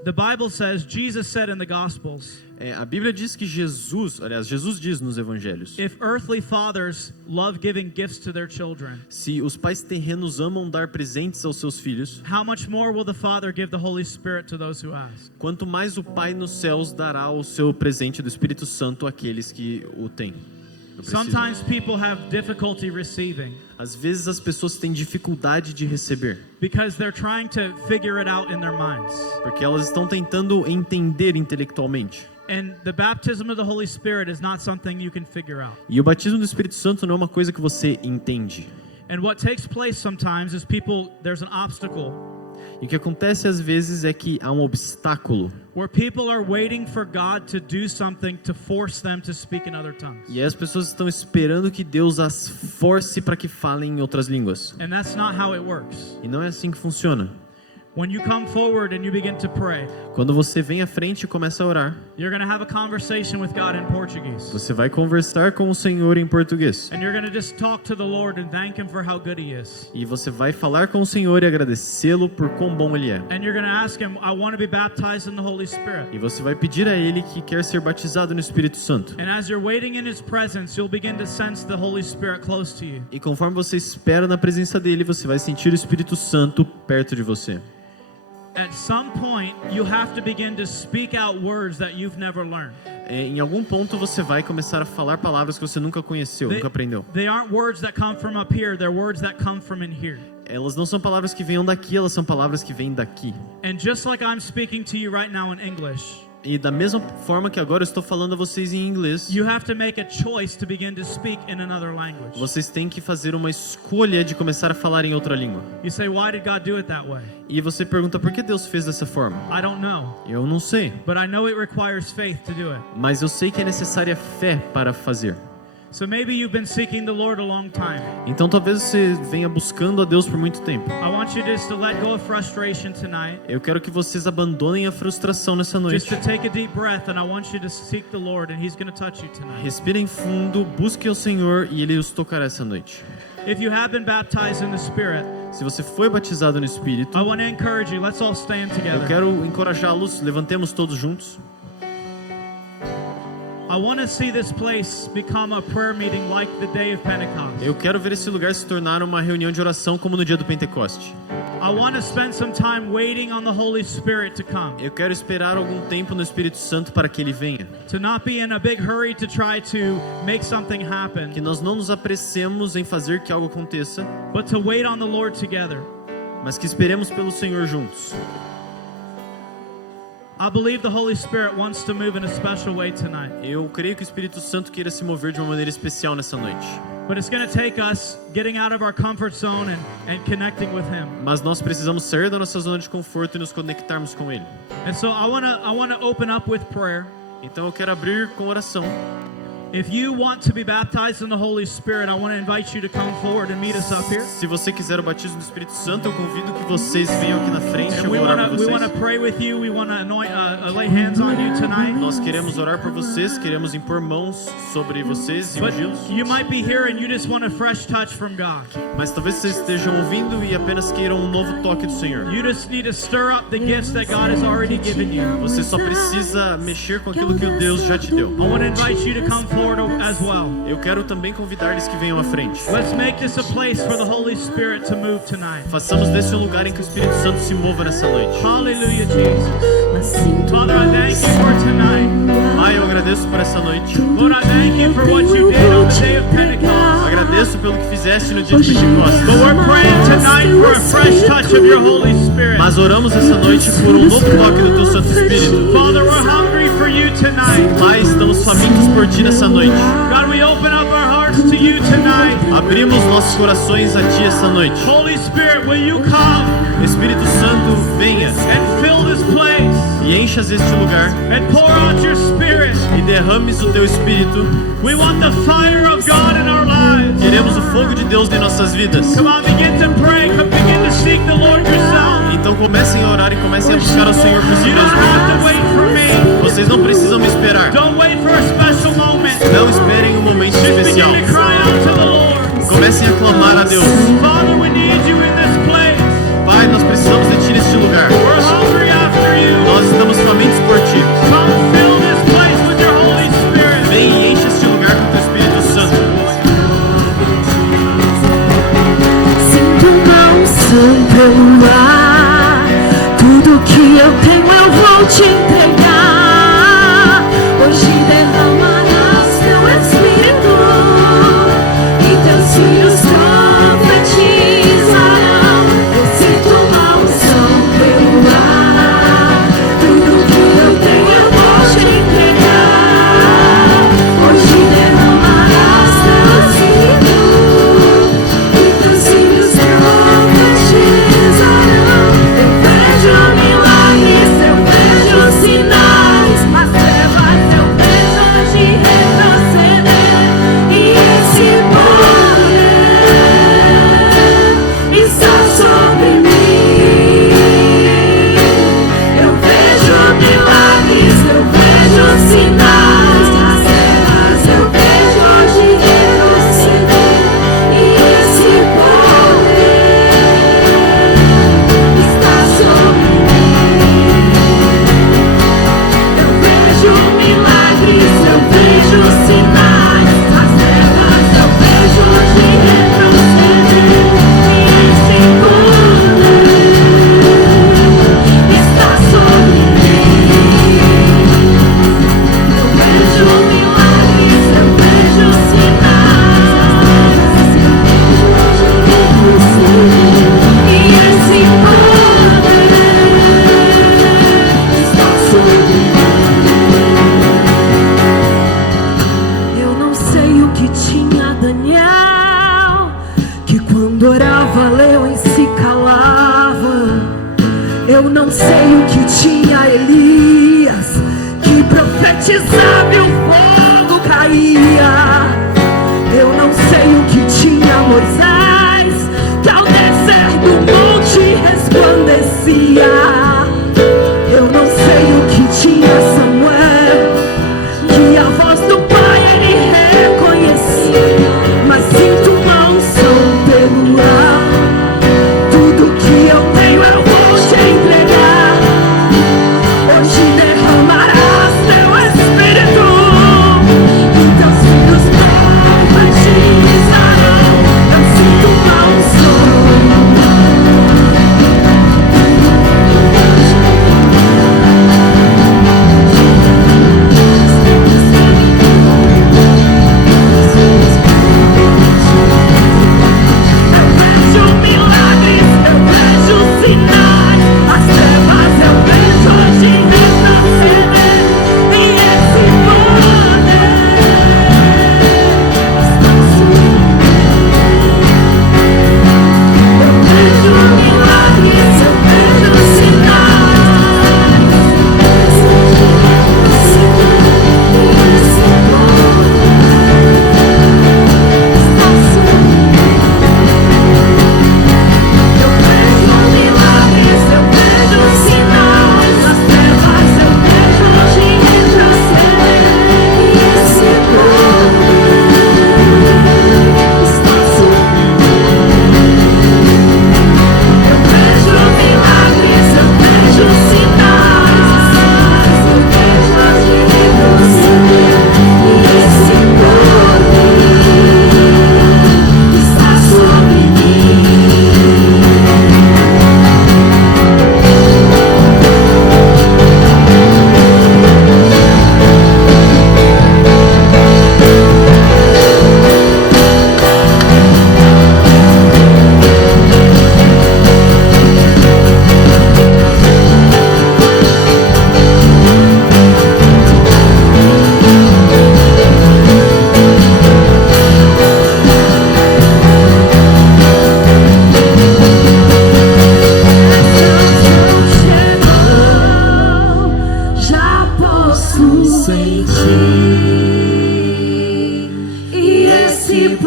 The Bible says, Jesus said in the Gospels, A Bíblia diz que Jesus diz nos Evangelhos, if earthly fathers love giving gifts to their children, se os pais terrenos amam dar presentes aos seus filhos, how much more will the Father give the Holy Spirit to those who ask? quanto mais o Pai nos céus dará o seu presente do Espírito Santo àqueles que o têm. Sometimes people have difficulty receiving Às vezes as pessoas têm dificuldade de receber, because they're trying to figure it out in their minds. porque elas estão tentando entender intelectualmente. And the baptism of the Holy Spirit is not something you can figure out. E o batismo do Espírito Santo não é uma coisa que você entende. And what takes place sometimes is there's an obstacle E o que acontece às vezes é que há um obstáculo. where people are waiting for God to do something to force them to speak in other tongues. E aí as pessoas estão esperando que Deus as force para que falem em outras línguas. And that's not how it works. E não é assim que funciona. When you come forward and you begin to pray, Quando você vem à frente e começa a orar, you're going to have a conversation with God in Portuguese. você vai conversar com o Senhor em português. And you're going to just talk to the Lord and thank Him for how good He is. E você vai falar com o Senhor e agradecê-lo por quão bom Ele é. And you're going to ask Him, I want to be baptized in the Holy Spirit. E você vai pedir a Ele que quer ser batizado no Espírito Santo. And as you're waiting in His presence, you'll begin to sense the Holy Spirit close to you. E conforme você espera na presença dEle, você vai sentir o Espírito Santo perto de você. At some point, you have to begin to speak out words that you've never learned. Em algum ponto você vai começar a falar palavras que você nunca conheceu, nunca aprendeu. They aren't words that come from up here, they're words that come from in here. Elas não são palavras que venham daqui, elas são palavras que vêm daqui. And just like I'm speaking to you right now in English, E da mesma forma que agora eu estou falando a vocês em inglês, you have to make a choice to begin to speak in another language. vocês têm que fazer uma escolha de começar a falar em outra língua. You say, why did God do it that way? E você pergunta, por que Deus fez dessa forma? I don't know, Eu não sei, but I know it requires faith to do it. mas eu sei que é necessária fé para fazer. So maybe you've been seeking the Lord a long time. Então talvez você venha buscando a Deus por muito tempo. I want you just to let go of frustration tonight. Eu quero que vocês abandonem a frustração nessa Just noite. to take a deep breath, and I want you to seek the Lord, and He's going to touch you tonight. Respirem fundo, busquem o Senhor e Ele os tocará essa noite. If you have been baptized in the Spirit, Se você foi batizado no Espírito, I want to encourage you. Let's all stand eu together. quero encorajá-los, levantemos todos juntos. I want to see this place become a prayer meeting like the day of Pentecost. Eu quero ver esse lugar se tornar uma reunião de oração como no dia do Pentecoste. I want to spend some time waiting on the Holy Spirit to come. Eu quero esperar algum tempo no Espírito Santo para que Ele venha. To not be in a big hurry to try to make something happen, Que nós não nos apressemos em fazer que algo aconteça, but to wait on the Lord together. mas que esperemos pelo Senhor juntos. I believe the Holy Spirit wants to move in a special way tonight. Eu creio que o Espírito Santo queira se mover de uma maneira especial nessa noite. But it's going to take us getting out of our comfort zone and connecting with Him. Mas nós precisamos sair da nossa zona de conforto e nos conectarmos com Ele. And so I want to open up with prayer. Então eu quero abrir com oração. If you want to be baptized in the Holy Spirit, I want to invite you to come forward and meet us up here. Se você quiser o batismo do Espírito Santo, eu convido que vocês venham aqui na frente. And Eu we vou orar want por to vocês. pray with you. We want to anoint, lay hands on you tonight. Nós queremos orar por vocês, queremos impor mãos sobre vocês e But ungí-los. you might be here and you just want a fresh touch from God. Mas talvez vocês estejam ouvindo e apenas queiram um novo toque do Senhor. You just need to stir up the gifts that God has already given you. Você só precisa mexer com aquilo que o Deus já te deu. I want to invite you to come forward forward as well. Eu quero também convidar-lhes que venham à frente. Let's make this a place for the Holy Spirit to move tonight. Façamos desse um lugar em que o Espírito Santo se mova nessa noite. Hallelujah, Jesus. Father, I thank you for tonight. Pai, eu agradeço por essa noite. Lord, I thank you for what you did on the day of Pentecost. Agradeço pelo que fizeste no dia de Pentecostes. But we're praying tonight for a fresh touch of your Holy Spirit. Mas oramos essa noite por um novo toque do Teu Santo Espírito. Father, we're hungry for you tonight. Pai, estamos famintos por Ti nessa noite. God, we open up our hearts to you tonight. Abrimos nossos corações a Ti essa noite. Holy Spirit, will you come Espírito Santo, venha and fill this place e enchas este lugar and pour out your Spirit? e derrames o Teu Espírito. We want the fire of God in our lives. Queremos o fogo de Deus em nossas vidas. Come on, begin to pray. Come begin to seek the Lord yourself. Então comecem a orar e comecem a buscar ao Senhor por si You don't mesmos. have to wait for me. Vocês não precisam me esperar. Don't wait for a special moment. Não esperem um momento Just especial. begin to cry out to the Lord. Comecem a clamar a Deus. Father, we need you in this place. Pai, nós precisamos de Ti neste lugar. We're hungry after you. Nós estamos famintos por Ti. Come fill this place with your Holy Spirit. Vem e enche este lugar com Teu Espírito Santo. Sinto uma unção pelo ar. Tudo que eu tenho eu vou te entregar. Hoje derramarás teu Espírito e teus filhos profetizarão. Eu sinto uma unção pelo ar. Tudo que eu tenho eu vou te entregar. Hoje derramarás teu Espírito e teus filhos profetizarão. Eu vejo milagres, eu vejo sinais, as trevas eu vejo hoje retroceder. E esse poder está sobre mim. Eu vejo milagres, eu vejo sinais, as trevas eu vejo hoje retroceder. E esse poder está sobre mim. Eu vejo milagres, eu vejo sinais, as trevas eu vejo hoje retroceder. E esse poder está sobre mim. Eu vejo milagres, eu vejo sinais, as trevas eu vejo hoje retroceder. E esse poder está sobre mim. Eu não sei o que tinha Daniel, que quando orava Leão se calava. Eu não sei o que tinha Elias, que profetizava e o fogo caía. Eu não sei o que tinha Moisés, que ao descer do monte resplandecia. Eu não sei o que tinha Samuel, que a voz do Pai ele reconhecia. Mas sinto uma unção pelo ar. Tudo que eu tenho eu vou te entregar. Hoje derramarás teu Espírito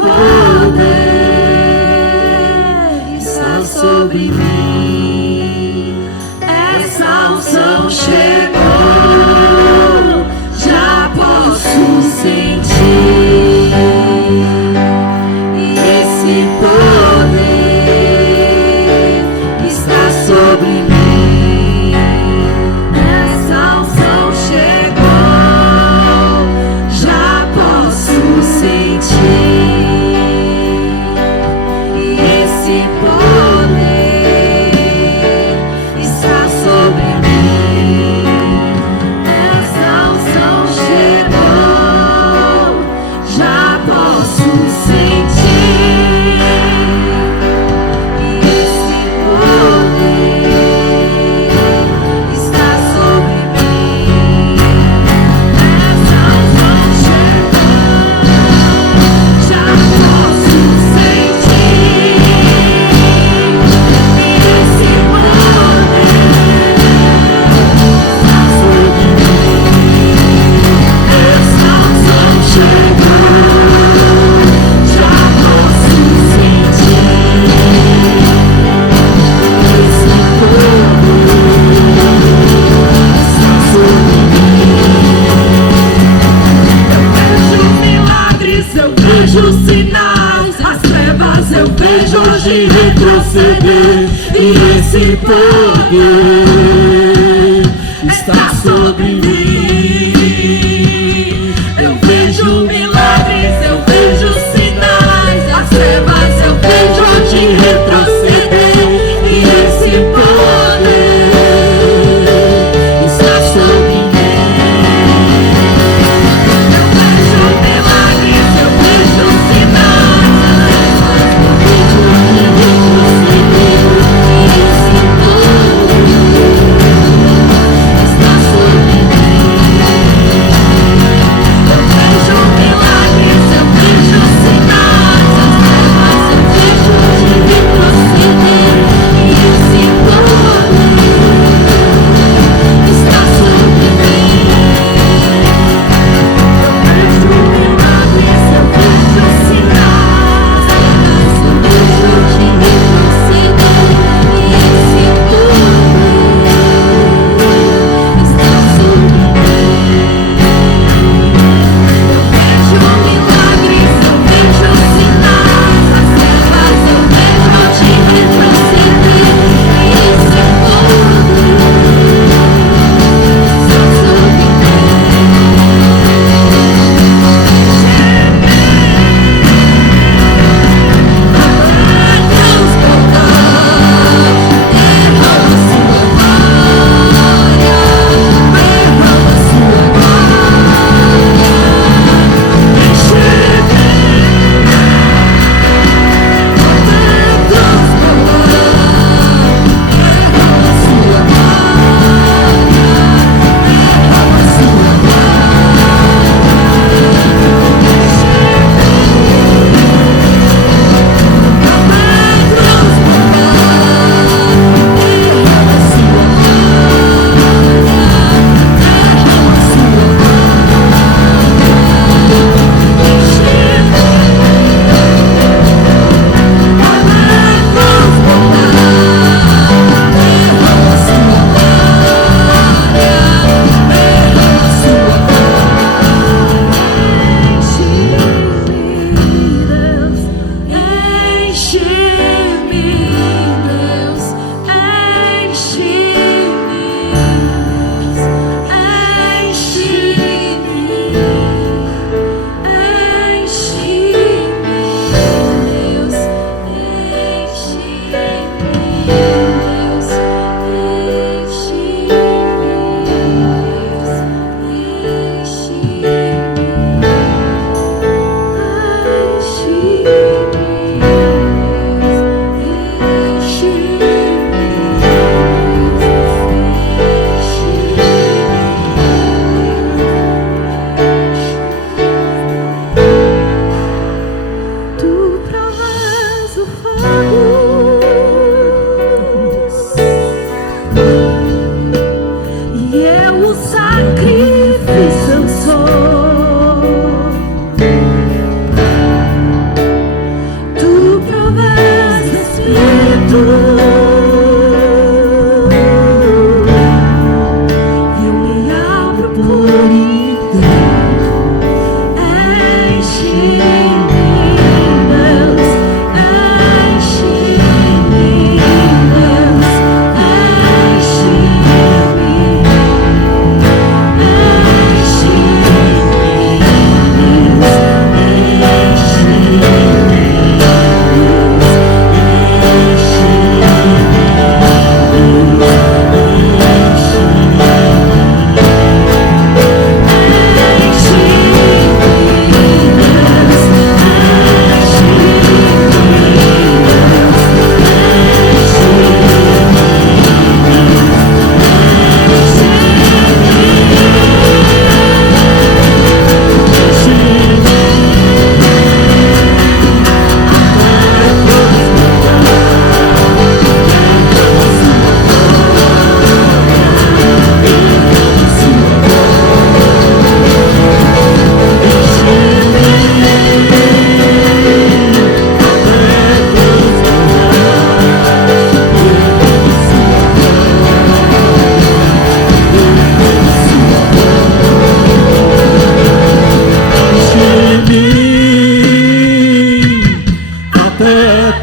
poder está sobre mim. Essa unção chegou, já posso sentir. E esse poder está sobre mim. Essa unção chegou, já posso sentir. E esse poder está sobre mim. Essa unção chegou, já posso sentir. E esse poder está sobre mim. Essa unção chegou, já posso sentir. E esse eu vejo sinais, as trevas eu vejo hoje retroceder. E esse poder está sobre mim. Eu vejo milagres, eu vejo sinais, as trevas eu vejo hoje retroceder. E esse poder está sobre mim.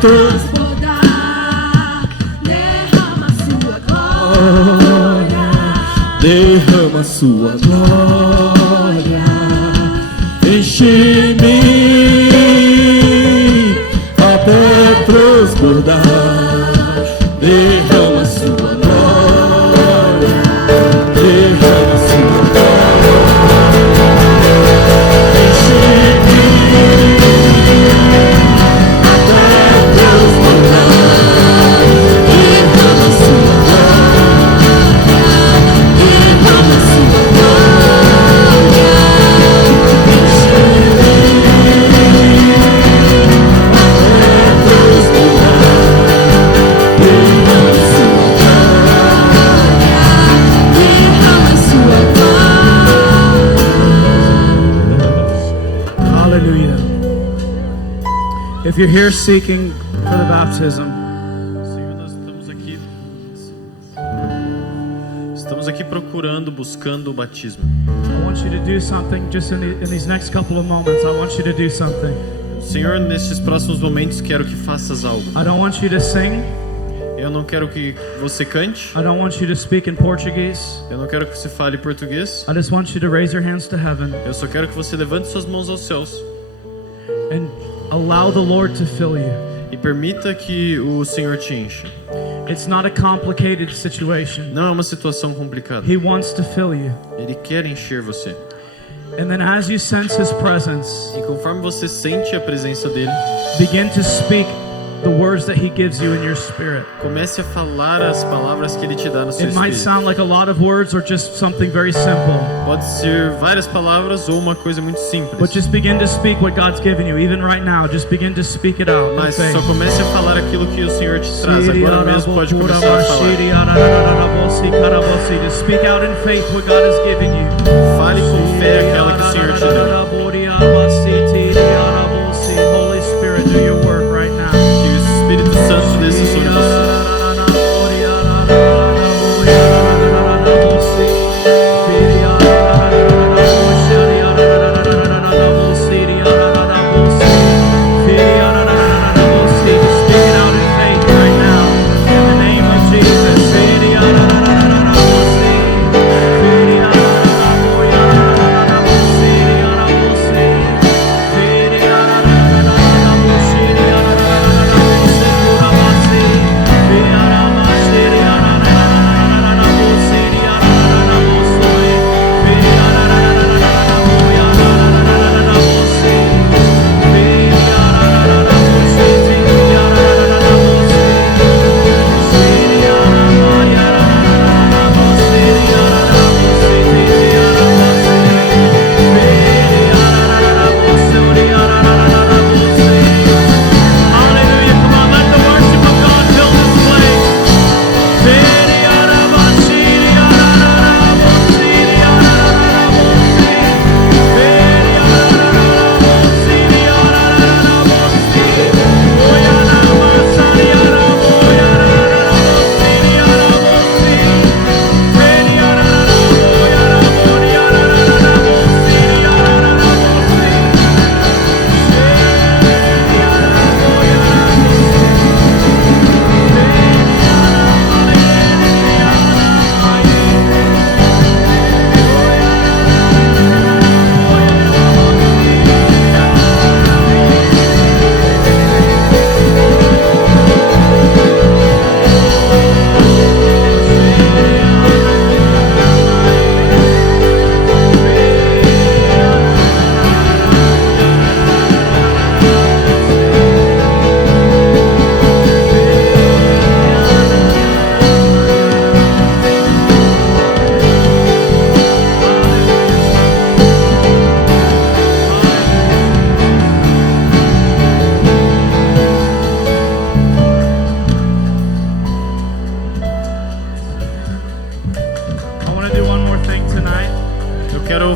transbordar, derrama sua glória, derrama sua glória, enche-me até transbordar, derrama sua glória, derrama sua glória, enche-me até transbordar, derrama sua glória, derrama sua glória, enche-me Hallelujah. If you're here seeking for the baptism, Senhor, nós estamos aqui procurando, buscando o batismo. I want you to do something just in these next couple of moments. I want you to do something. Senhor, nestes próximos momentos quero que faças algo. I don't want you to sing. Eu não quero que você cante. I don't want you to speak in Portuguese. Eu não quero que você fale português. I just want you to raise your hands to heaven Eu só quero que você levante suas mãos aos céus and allow the Lord to fill you. e permita que o Senhor te encha. It's not a complicated situation. Não é uma situação complicada. He wants to fill you. Ele quer encher você. And then as you sense His presence, E conforme você sente a presença dele, begin to speak the words that He gives you in your spirit. comece a falar as palavras que ele te dá no seu It might espírito. sound like a lot of words or just something very simple, Pode ser várias palavras ou uma coisa muito simples. but just begin to speak what God's given you. Even right now, just begin to speak it out in Mas faith. só comece a falar aquilo que o Senhor te traz. Agora mesmo pode começar a falar. Just speak out in faith what God has given you. Fale com fé aquela que o Senhor te deu. Holy Spirit, do your work right now. Que o Espírito Santo desça sobre você.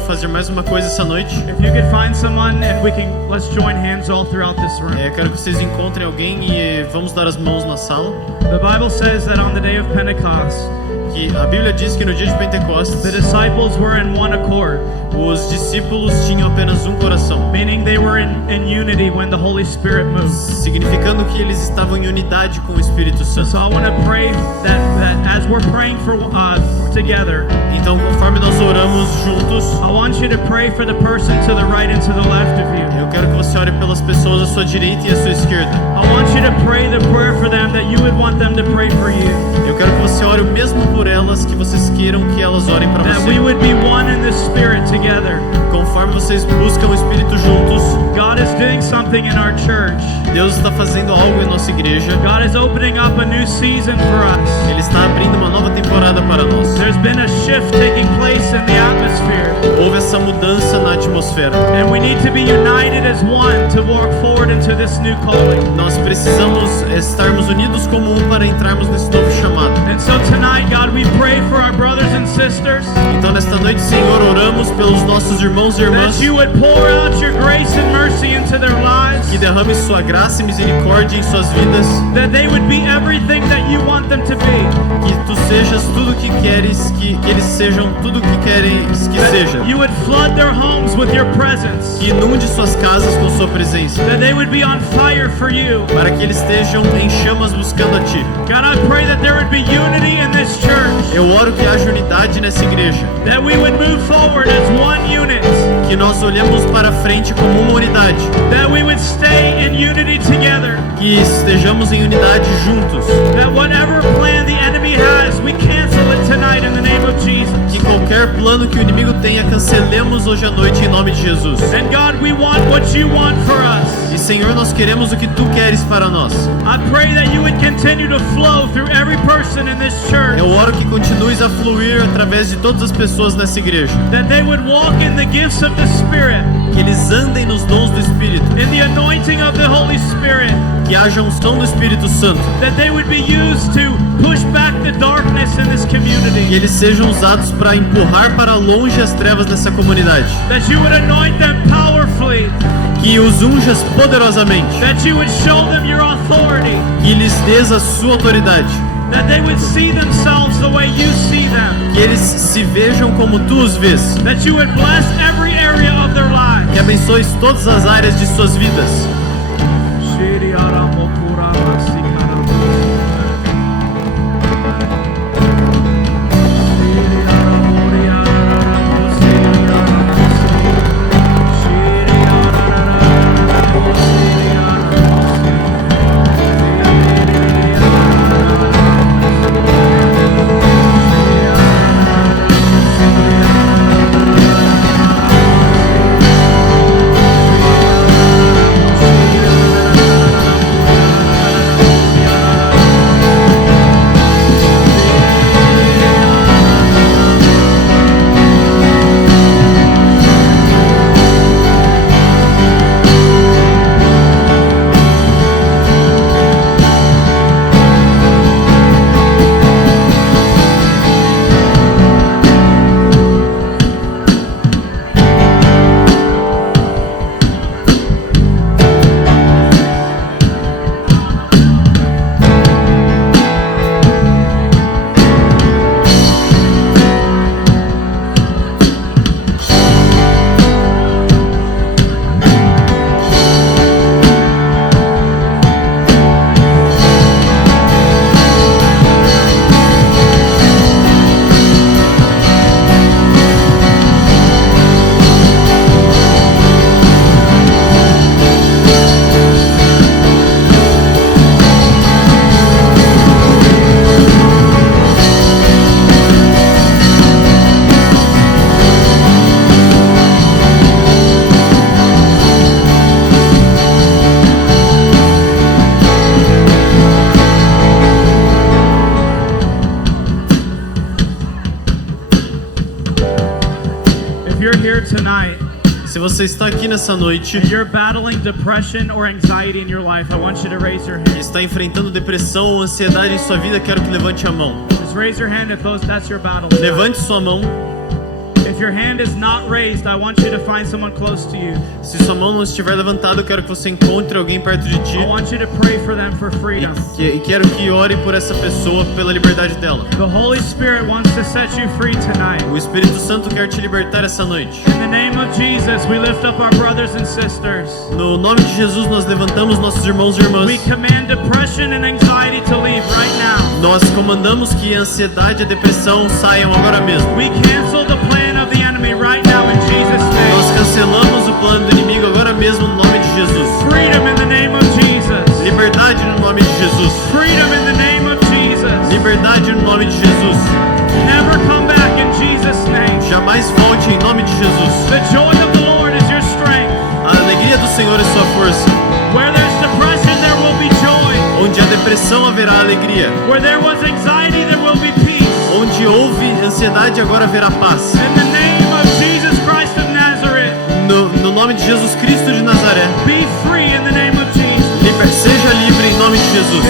fazer mais uma coisa essa noite. If you could find someone and let's join hands all throughout this room. Eu quero que vocês encontrem alguém e vamos dar as mãos na sala. The Bible says that on the day of Pentecost, que a Bíblia diz que no dia de Pentecostes the disciples were in one accord, os discípulos tinham apenas um coração, meaning they were in unity when the Holy Spirit moved. significando que eles estavam em unidade com o Espírito Santo. So I want to pray that as we're praying for together, Então, conforme nós oramos juntos, I want you to pray for the person to the right and to the left of you. eu quero que você ore pelas pessoas à sua direita e à sua esquerda. I want you to pray the prayer for them that you would want them to pray for you. Eu quero que você ore o mesmo por elas que vocês queiram que elas orem para That we você. would be one in the Spirit together. Conforme vocês buscam o Espírito juntos, God is doing something in our church. Deus está fazendo algo em nossa igreja. God is opening up a new season for us. Ele está abrindo uma nova temporada para nós. There's been a shift taking place in the atmosphere. Houve essa mudança na atmosfera. And we need to be united as one to walk forward into this new calling. Nós precisamos estarmos unidos como um para entrarmos nesse novo chamado. And so tonight, God, we pray for our brothers and sisters Então, nesta noite, Senhor, oramos pelos nossos irmãos e irmãs, that you would pour out your grace and mercy into their lives, que derrame sua graça e misericórdia em suas vidas, that they would be everything that you want them to be. que tu sejas tudo o que queres, que eles sejam tudo o que queres que seja, You would flood their homes with your presence, que inunde suas casas com sua presença, that they would be on fire for you. para que eles estejam em chamas buscando a Ti. God, I pray that there would be unity in this church, Eu oro que haja unidade nessa igreja, that we would move forward as one unit, que nós olhemos para frente como uma unidade, that we would stay in unity together, que estejamos em unidade juntos, that whatever plan the enemy has, we cancel it tonight in the name of Jesus. que qualquer plano que o inimigo tenha, cancelemos hoje à noite em nome de Jesus. And God, we want what you want for us. E Senhor, nós queremos o que Tu queres para nós. I pray that you would continue to flow through every person in this church, Eu oro que continues a fluir através de todas as pessoas nessa igreja, that they would walk in the gifts of the Spirit, que eles andem nos dons do Espírito, in the anointing of the Holy Spirit, que haja unção do Espírito Santo, that they would be used to push back the darkness in this que community, eles sejam usados para empurrar para longe as trevas nessa comunidade, that you would anoint them powerfully, que os unjas poderosamente, that you would show them your authority, que lhes dês a sua autoridade, that they would see themselves the way you see them, que eles se vejam como Tu os vês, that you would bless every area of their lives. que abençoes todas as áreas de suas vidas. Tonight, Se você está aqui nessa noite if you're battling depression or anxiety in your life, I want you to raise your e hand. está enfrentando depressão ou ansiedade em sua vida, quero que levante a mão. Just raise your hand if that's your battle. Levante sua mão. If If your hand is not raised, I want you to find someone close to you. Se sua mão não estiver levantada, eu quero que você encontre alguém perto de ti. I want you to pray for them for freedom. E quero que ore por essa pessoa pela liberdade dela. The Holy Spirit wants to set you free tonight. O Espírito Santo quer te libertar essa noite. In the name of Jesus, we lift up our brothers and sisters. No nome de Jesus, nós levantamos nossos irmãos e irmãs. We command depression and anxiety to leave right now. Nós comandamos que a ansiedade e a depressão saiam agora mesmo. We cancel the plan of the enemy right now in Jesus' Nós name. cancelamos o plano do inimigo agora mesmo no nome de Jesus. Freedom in the name of Jesus. Liberdade no nome de Jesus. Freedom in the name of Jesus. Liberdade no nome de Jesus. Never come back in Jesus' name. Jamais volte em nome de Jesus. The joy of the Lord is your strength. A alegria do Senhor é sua força. Where there's depression, there will be joy. Onde há depressão haverá alegria. Where there was anxiety, there will be peace. Onde houve ansiedade agora haverá paz. In the name of Jesus Christ of Nazareth, No nome de Jesus Cristo de Nazaré. be free in the name of Jesus. Seja livre em nome de Jesus.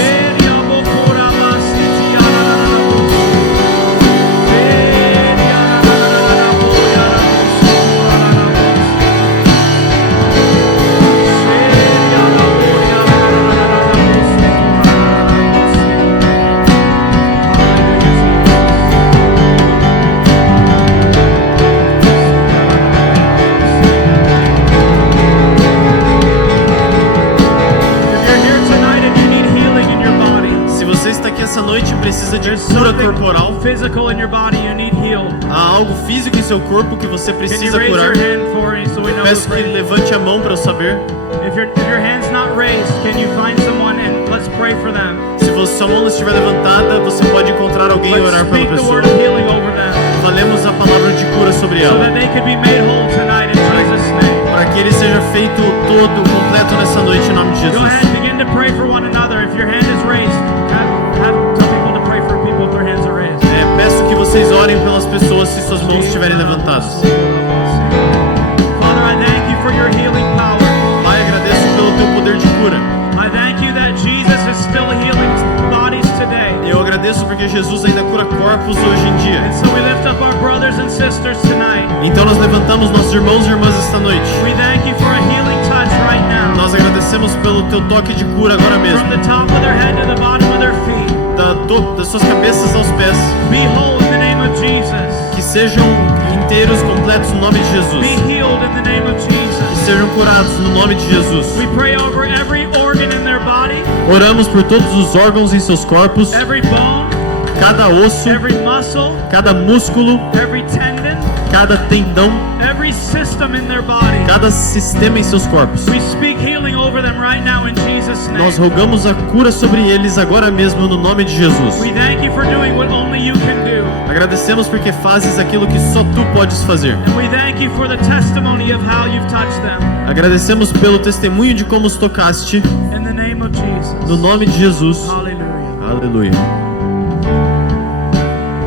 Essa noite precisa de cura corporal. Physical in your body you need healed. Há algo físico em seu corpo que você Can you precisa raise curar. your hand for me so we know Peço to que pray? levante a mão para eu saber. If your hand's not raised, can you find someone and let's pray for them? Se sua mão não estiver levantada, você pode encontrar alguém e Let's orar pela speak the pessoa. word of healing over them Falemos a palavra de cura sobre so ela, that they can be made whole tonight in Jesus' name. para que ele seja feito todo, completo nessa noite em nome de Go Jesus. ahead, begin to pray for one another. If your hand is raised, have some people to pray for people if their hands are raised. Peço que vocês orem pelas pessoas se suas mãos estiverem levantadas. Father, I thank you for your healing power. Pai, agradeço pelo teu poder de cura. I thank you that Jesus is still healing bodies today. Eu agradeço porque Jesus ainda cura corpos hoje em dia. And so we lift up our brothers and sisters tonight. Então nós levantamos nossos irmãos e irmãs esta noite. We thank you for a healing touch right now. Nós agradecemos pelo teu toque de cura agora mesmo. From the top of their head to the bottom of their feet. Das suas cabeças aos pés. Be whole in the name of Jesus. Que sejam inteiros, completos no nome de Jesus. Be healed in the name of Que Jesus. sejam curados no nome de Jesus. We pray over every organ in their body, Oramos por todos os órgãos em seus corpos, every bone, cada osso, every muscle, cada músculo, every tendon, cada tendão, every system in their body. cada sistema em seus corpos. We speak healing over them right now in Jesus' name. Nós rogamos a cura sobre eles agora mesmo no nome de Jesus. We thank you for doing what only you can do. Agradecemos porque fazes aquilo que só tu podes fazer. And we thank you for the testimony of how you've touched them. Agradecemos pelo testemunho de como os tocaste In the name of Jesus. no nome de Jesus. Hallelujah. Aleluia.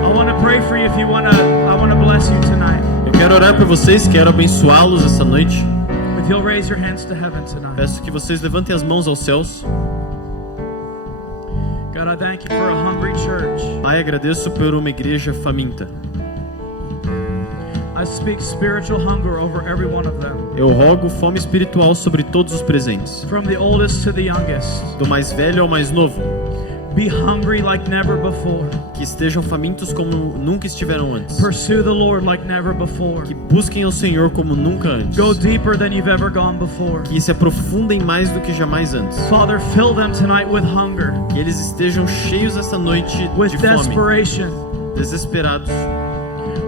I want to pray for you if you want to. I want to bless you tonight. Eu quero orar por vocês, quero abençoá-los essa noite. If you'll raise your hands to heaven tonight. Peço que vocês levantem as mãos aos céus. God, I thank you for a hungry church. Pai, agradeço por uma igreja faminta. I speak spiritual hunger over every one of them. Eu rogo fome espiritual sobre todos os presentes, From the oldest to the youngest. do mais velho ao mais novo, Be hungry like never before. que estejam famintos como nunca estiveram antes, Pursue the Lord like never before. que busquem ao Senhor como nunca antes, Go deeper than you've ever gone before. que se aprofundem mais do que jamais antes, Father, fill them tonight with hunger, que eles estejam cheios esta noite with de fome, desperation. desesperados.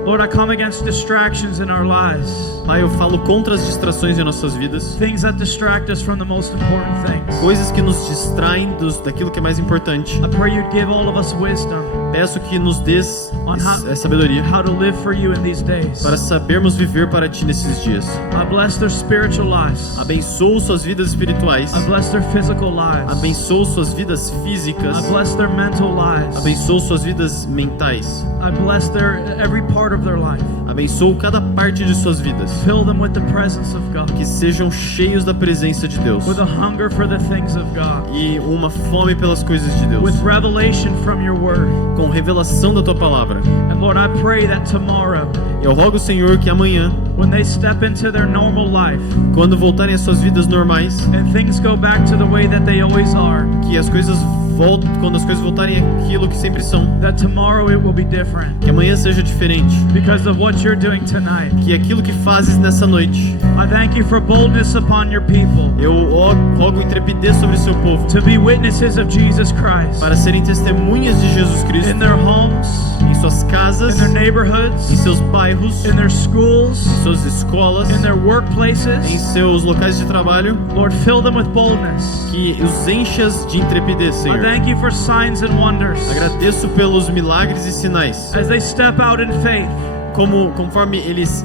Lord, I come against distractions in our lives. Pai, eu falo contra as distrações em nossas vidas, Things that distract us from the most important things. coisas que nos distraem daquilo que é mais importante. I pray you'd give all of us wisdom Peço que nos des on sabedoria how to live for you in these days. para sabermos viver para Ti nesses dias. I bless their spiritual lives. Abençoo suas vidas espirituais. I bless their physical lives. Abençoo suas vidas físicas. I bless their mental lives. Abençoo suas vidas mentais. I bless their every part of their life. Abençoo cada parte de suas vidas. Fill them with the presence of God, Que sejam cheios da presença de Deus. with a hunger for the things of God, E uma fome pelas coisas de Deus. with revelation from your word. Com revelação da tua palavra. And Lord, I pray that tomorrow, Eu rogo, Senhor, que amanhã, when they step into their normal life quando voltarem às suas vidas normais, and things go back to the way that they always are, que as coisas quando as coisas voltarem àquilo que sempre são, that tomorrow it will be different que amanhã seja diferente, because of what you're doing tonight. que aquilo que fazes nessa noite. I thank you for boldness upon your people Eu rogo intrepidez sobre o seu povo, to be witnesses of Jesus Christ para serem testemunhas de Jesus Cristo in their homes, em suas casas, in their em neighborhoods, seus bairros, in their schools, em suas escolas, in their em workplaces. seus locais de trabalho, Lord, fill them with boldness. que os enchas de intrepidez, I Senhor. thank you for signs and wonders Agradeço pelos milagres e sinais, as they step out in faith. conforme eles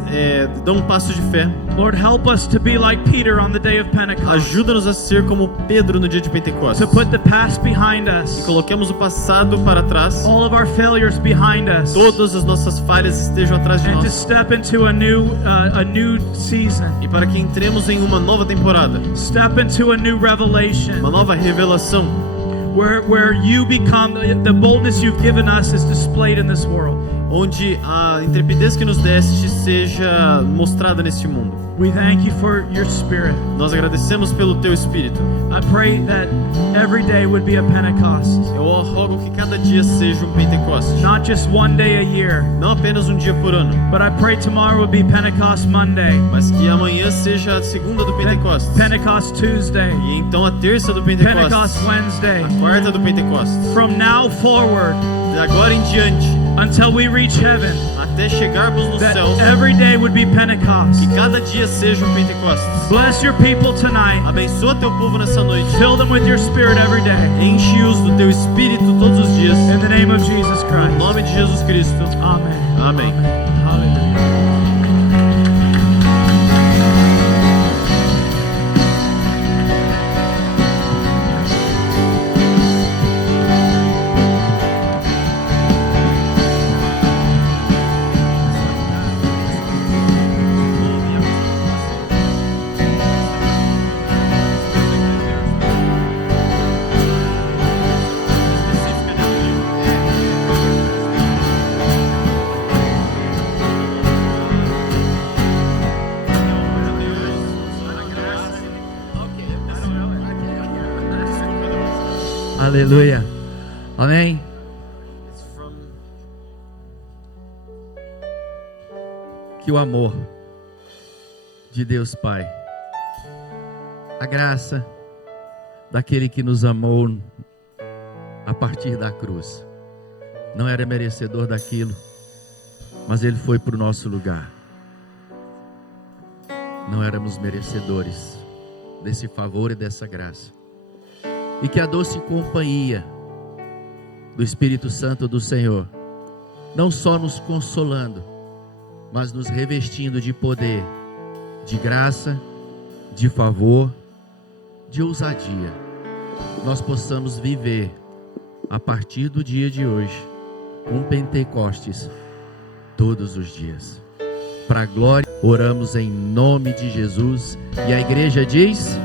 dão um passo de fé. Lord, help us to be like Peter on the day of Pentecost, Ajuda-nos a ser como Pedro no dia de Pentecostes. to put the past behind us, Coloquemos o passado para trás, all of our failures behind us, todas as nossas falhas estejam atrás de and to nós, step into a new season, e para que entremos em uma nova temporada, step into a new revelation, uma nova revelação, where you become the boldness you've given us is displayed in this world. onde a intrepidez que nos deste seja mostrada neste mundo. We thank you for your spirit. Nós agradecemos pelo teu Espírito. I pray that every day would be a Pentecost, Eu rogo que cada dia seja um Pentecostes, not just one day a year, não apenas um dia por ano, but I pray tomorrow would be Pentecost Monday, mas que amanhã seja a segunda do Pentecostes, Pentecost Tuesday, e então a terça do Pentecost Pentecostes, Wednesday. a quarta do Pentecostes. From now forward De agora em diante, until we reach heaven, até chegarmos no that céu, every day would be Pentecost. que cada dia seja um Pentecostes. Bless your people tonight. Abençoa teu povo nessa noite. Fill them with your spirit every day. Enche-os do teu Espírito todos os dias. In the name of Jesus Em Christ. nome de Jesus Cristo. Amen. Amém. Hallelujah. Aleluia. Amém. Que o amor de Deus Pai, a graça daquele que nos amou a partir da cruz, não era merecedor daquilo, mas Ele foi para o nosso lugar. Não éramos merecedores desse favor e dessa graça. E que a doce companhia do Espírito Santo do Senhor, não só nos consolando, mas nos revestindo de poder, de graça, de favor, de ousadia, nós possamos viver, a partir do dia de hoje, um Pentecostes todos os dias. Para a glória, oramos em nome de Jesus. E a igreja diz...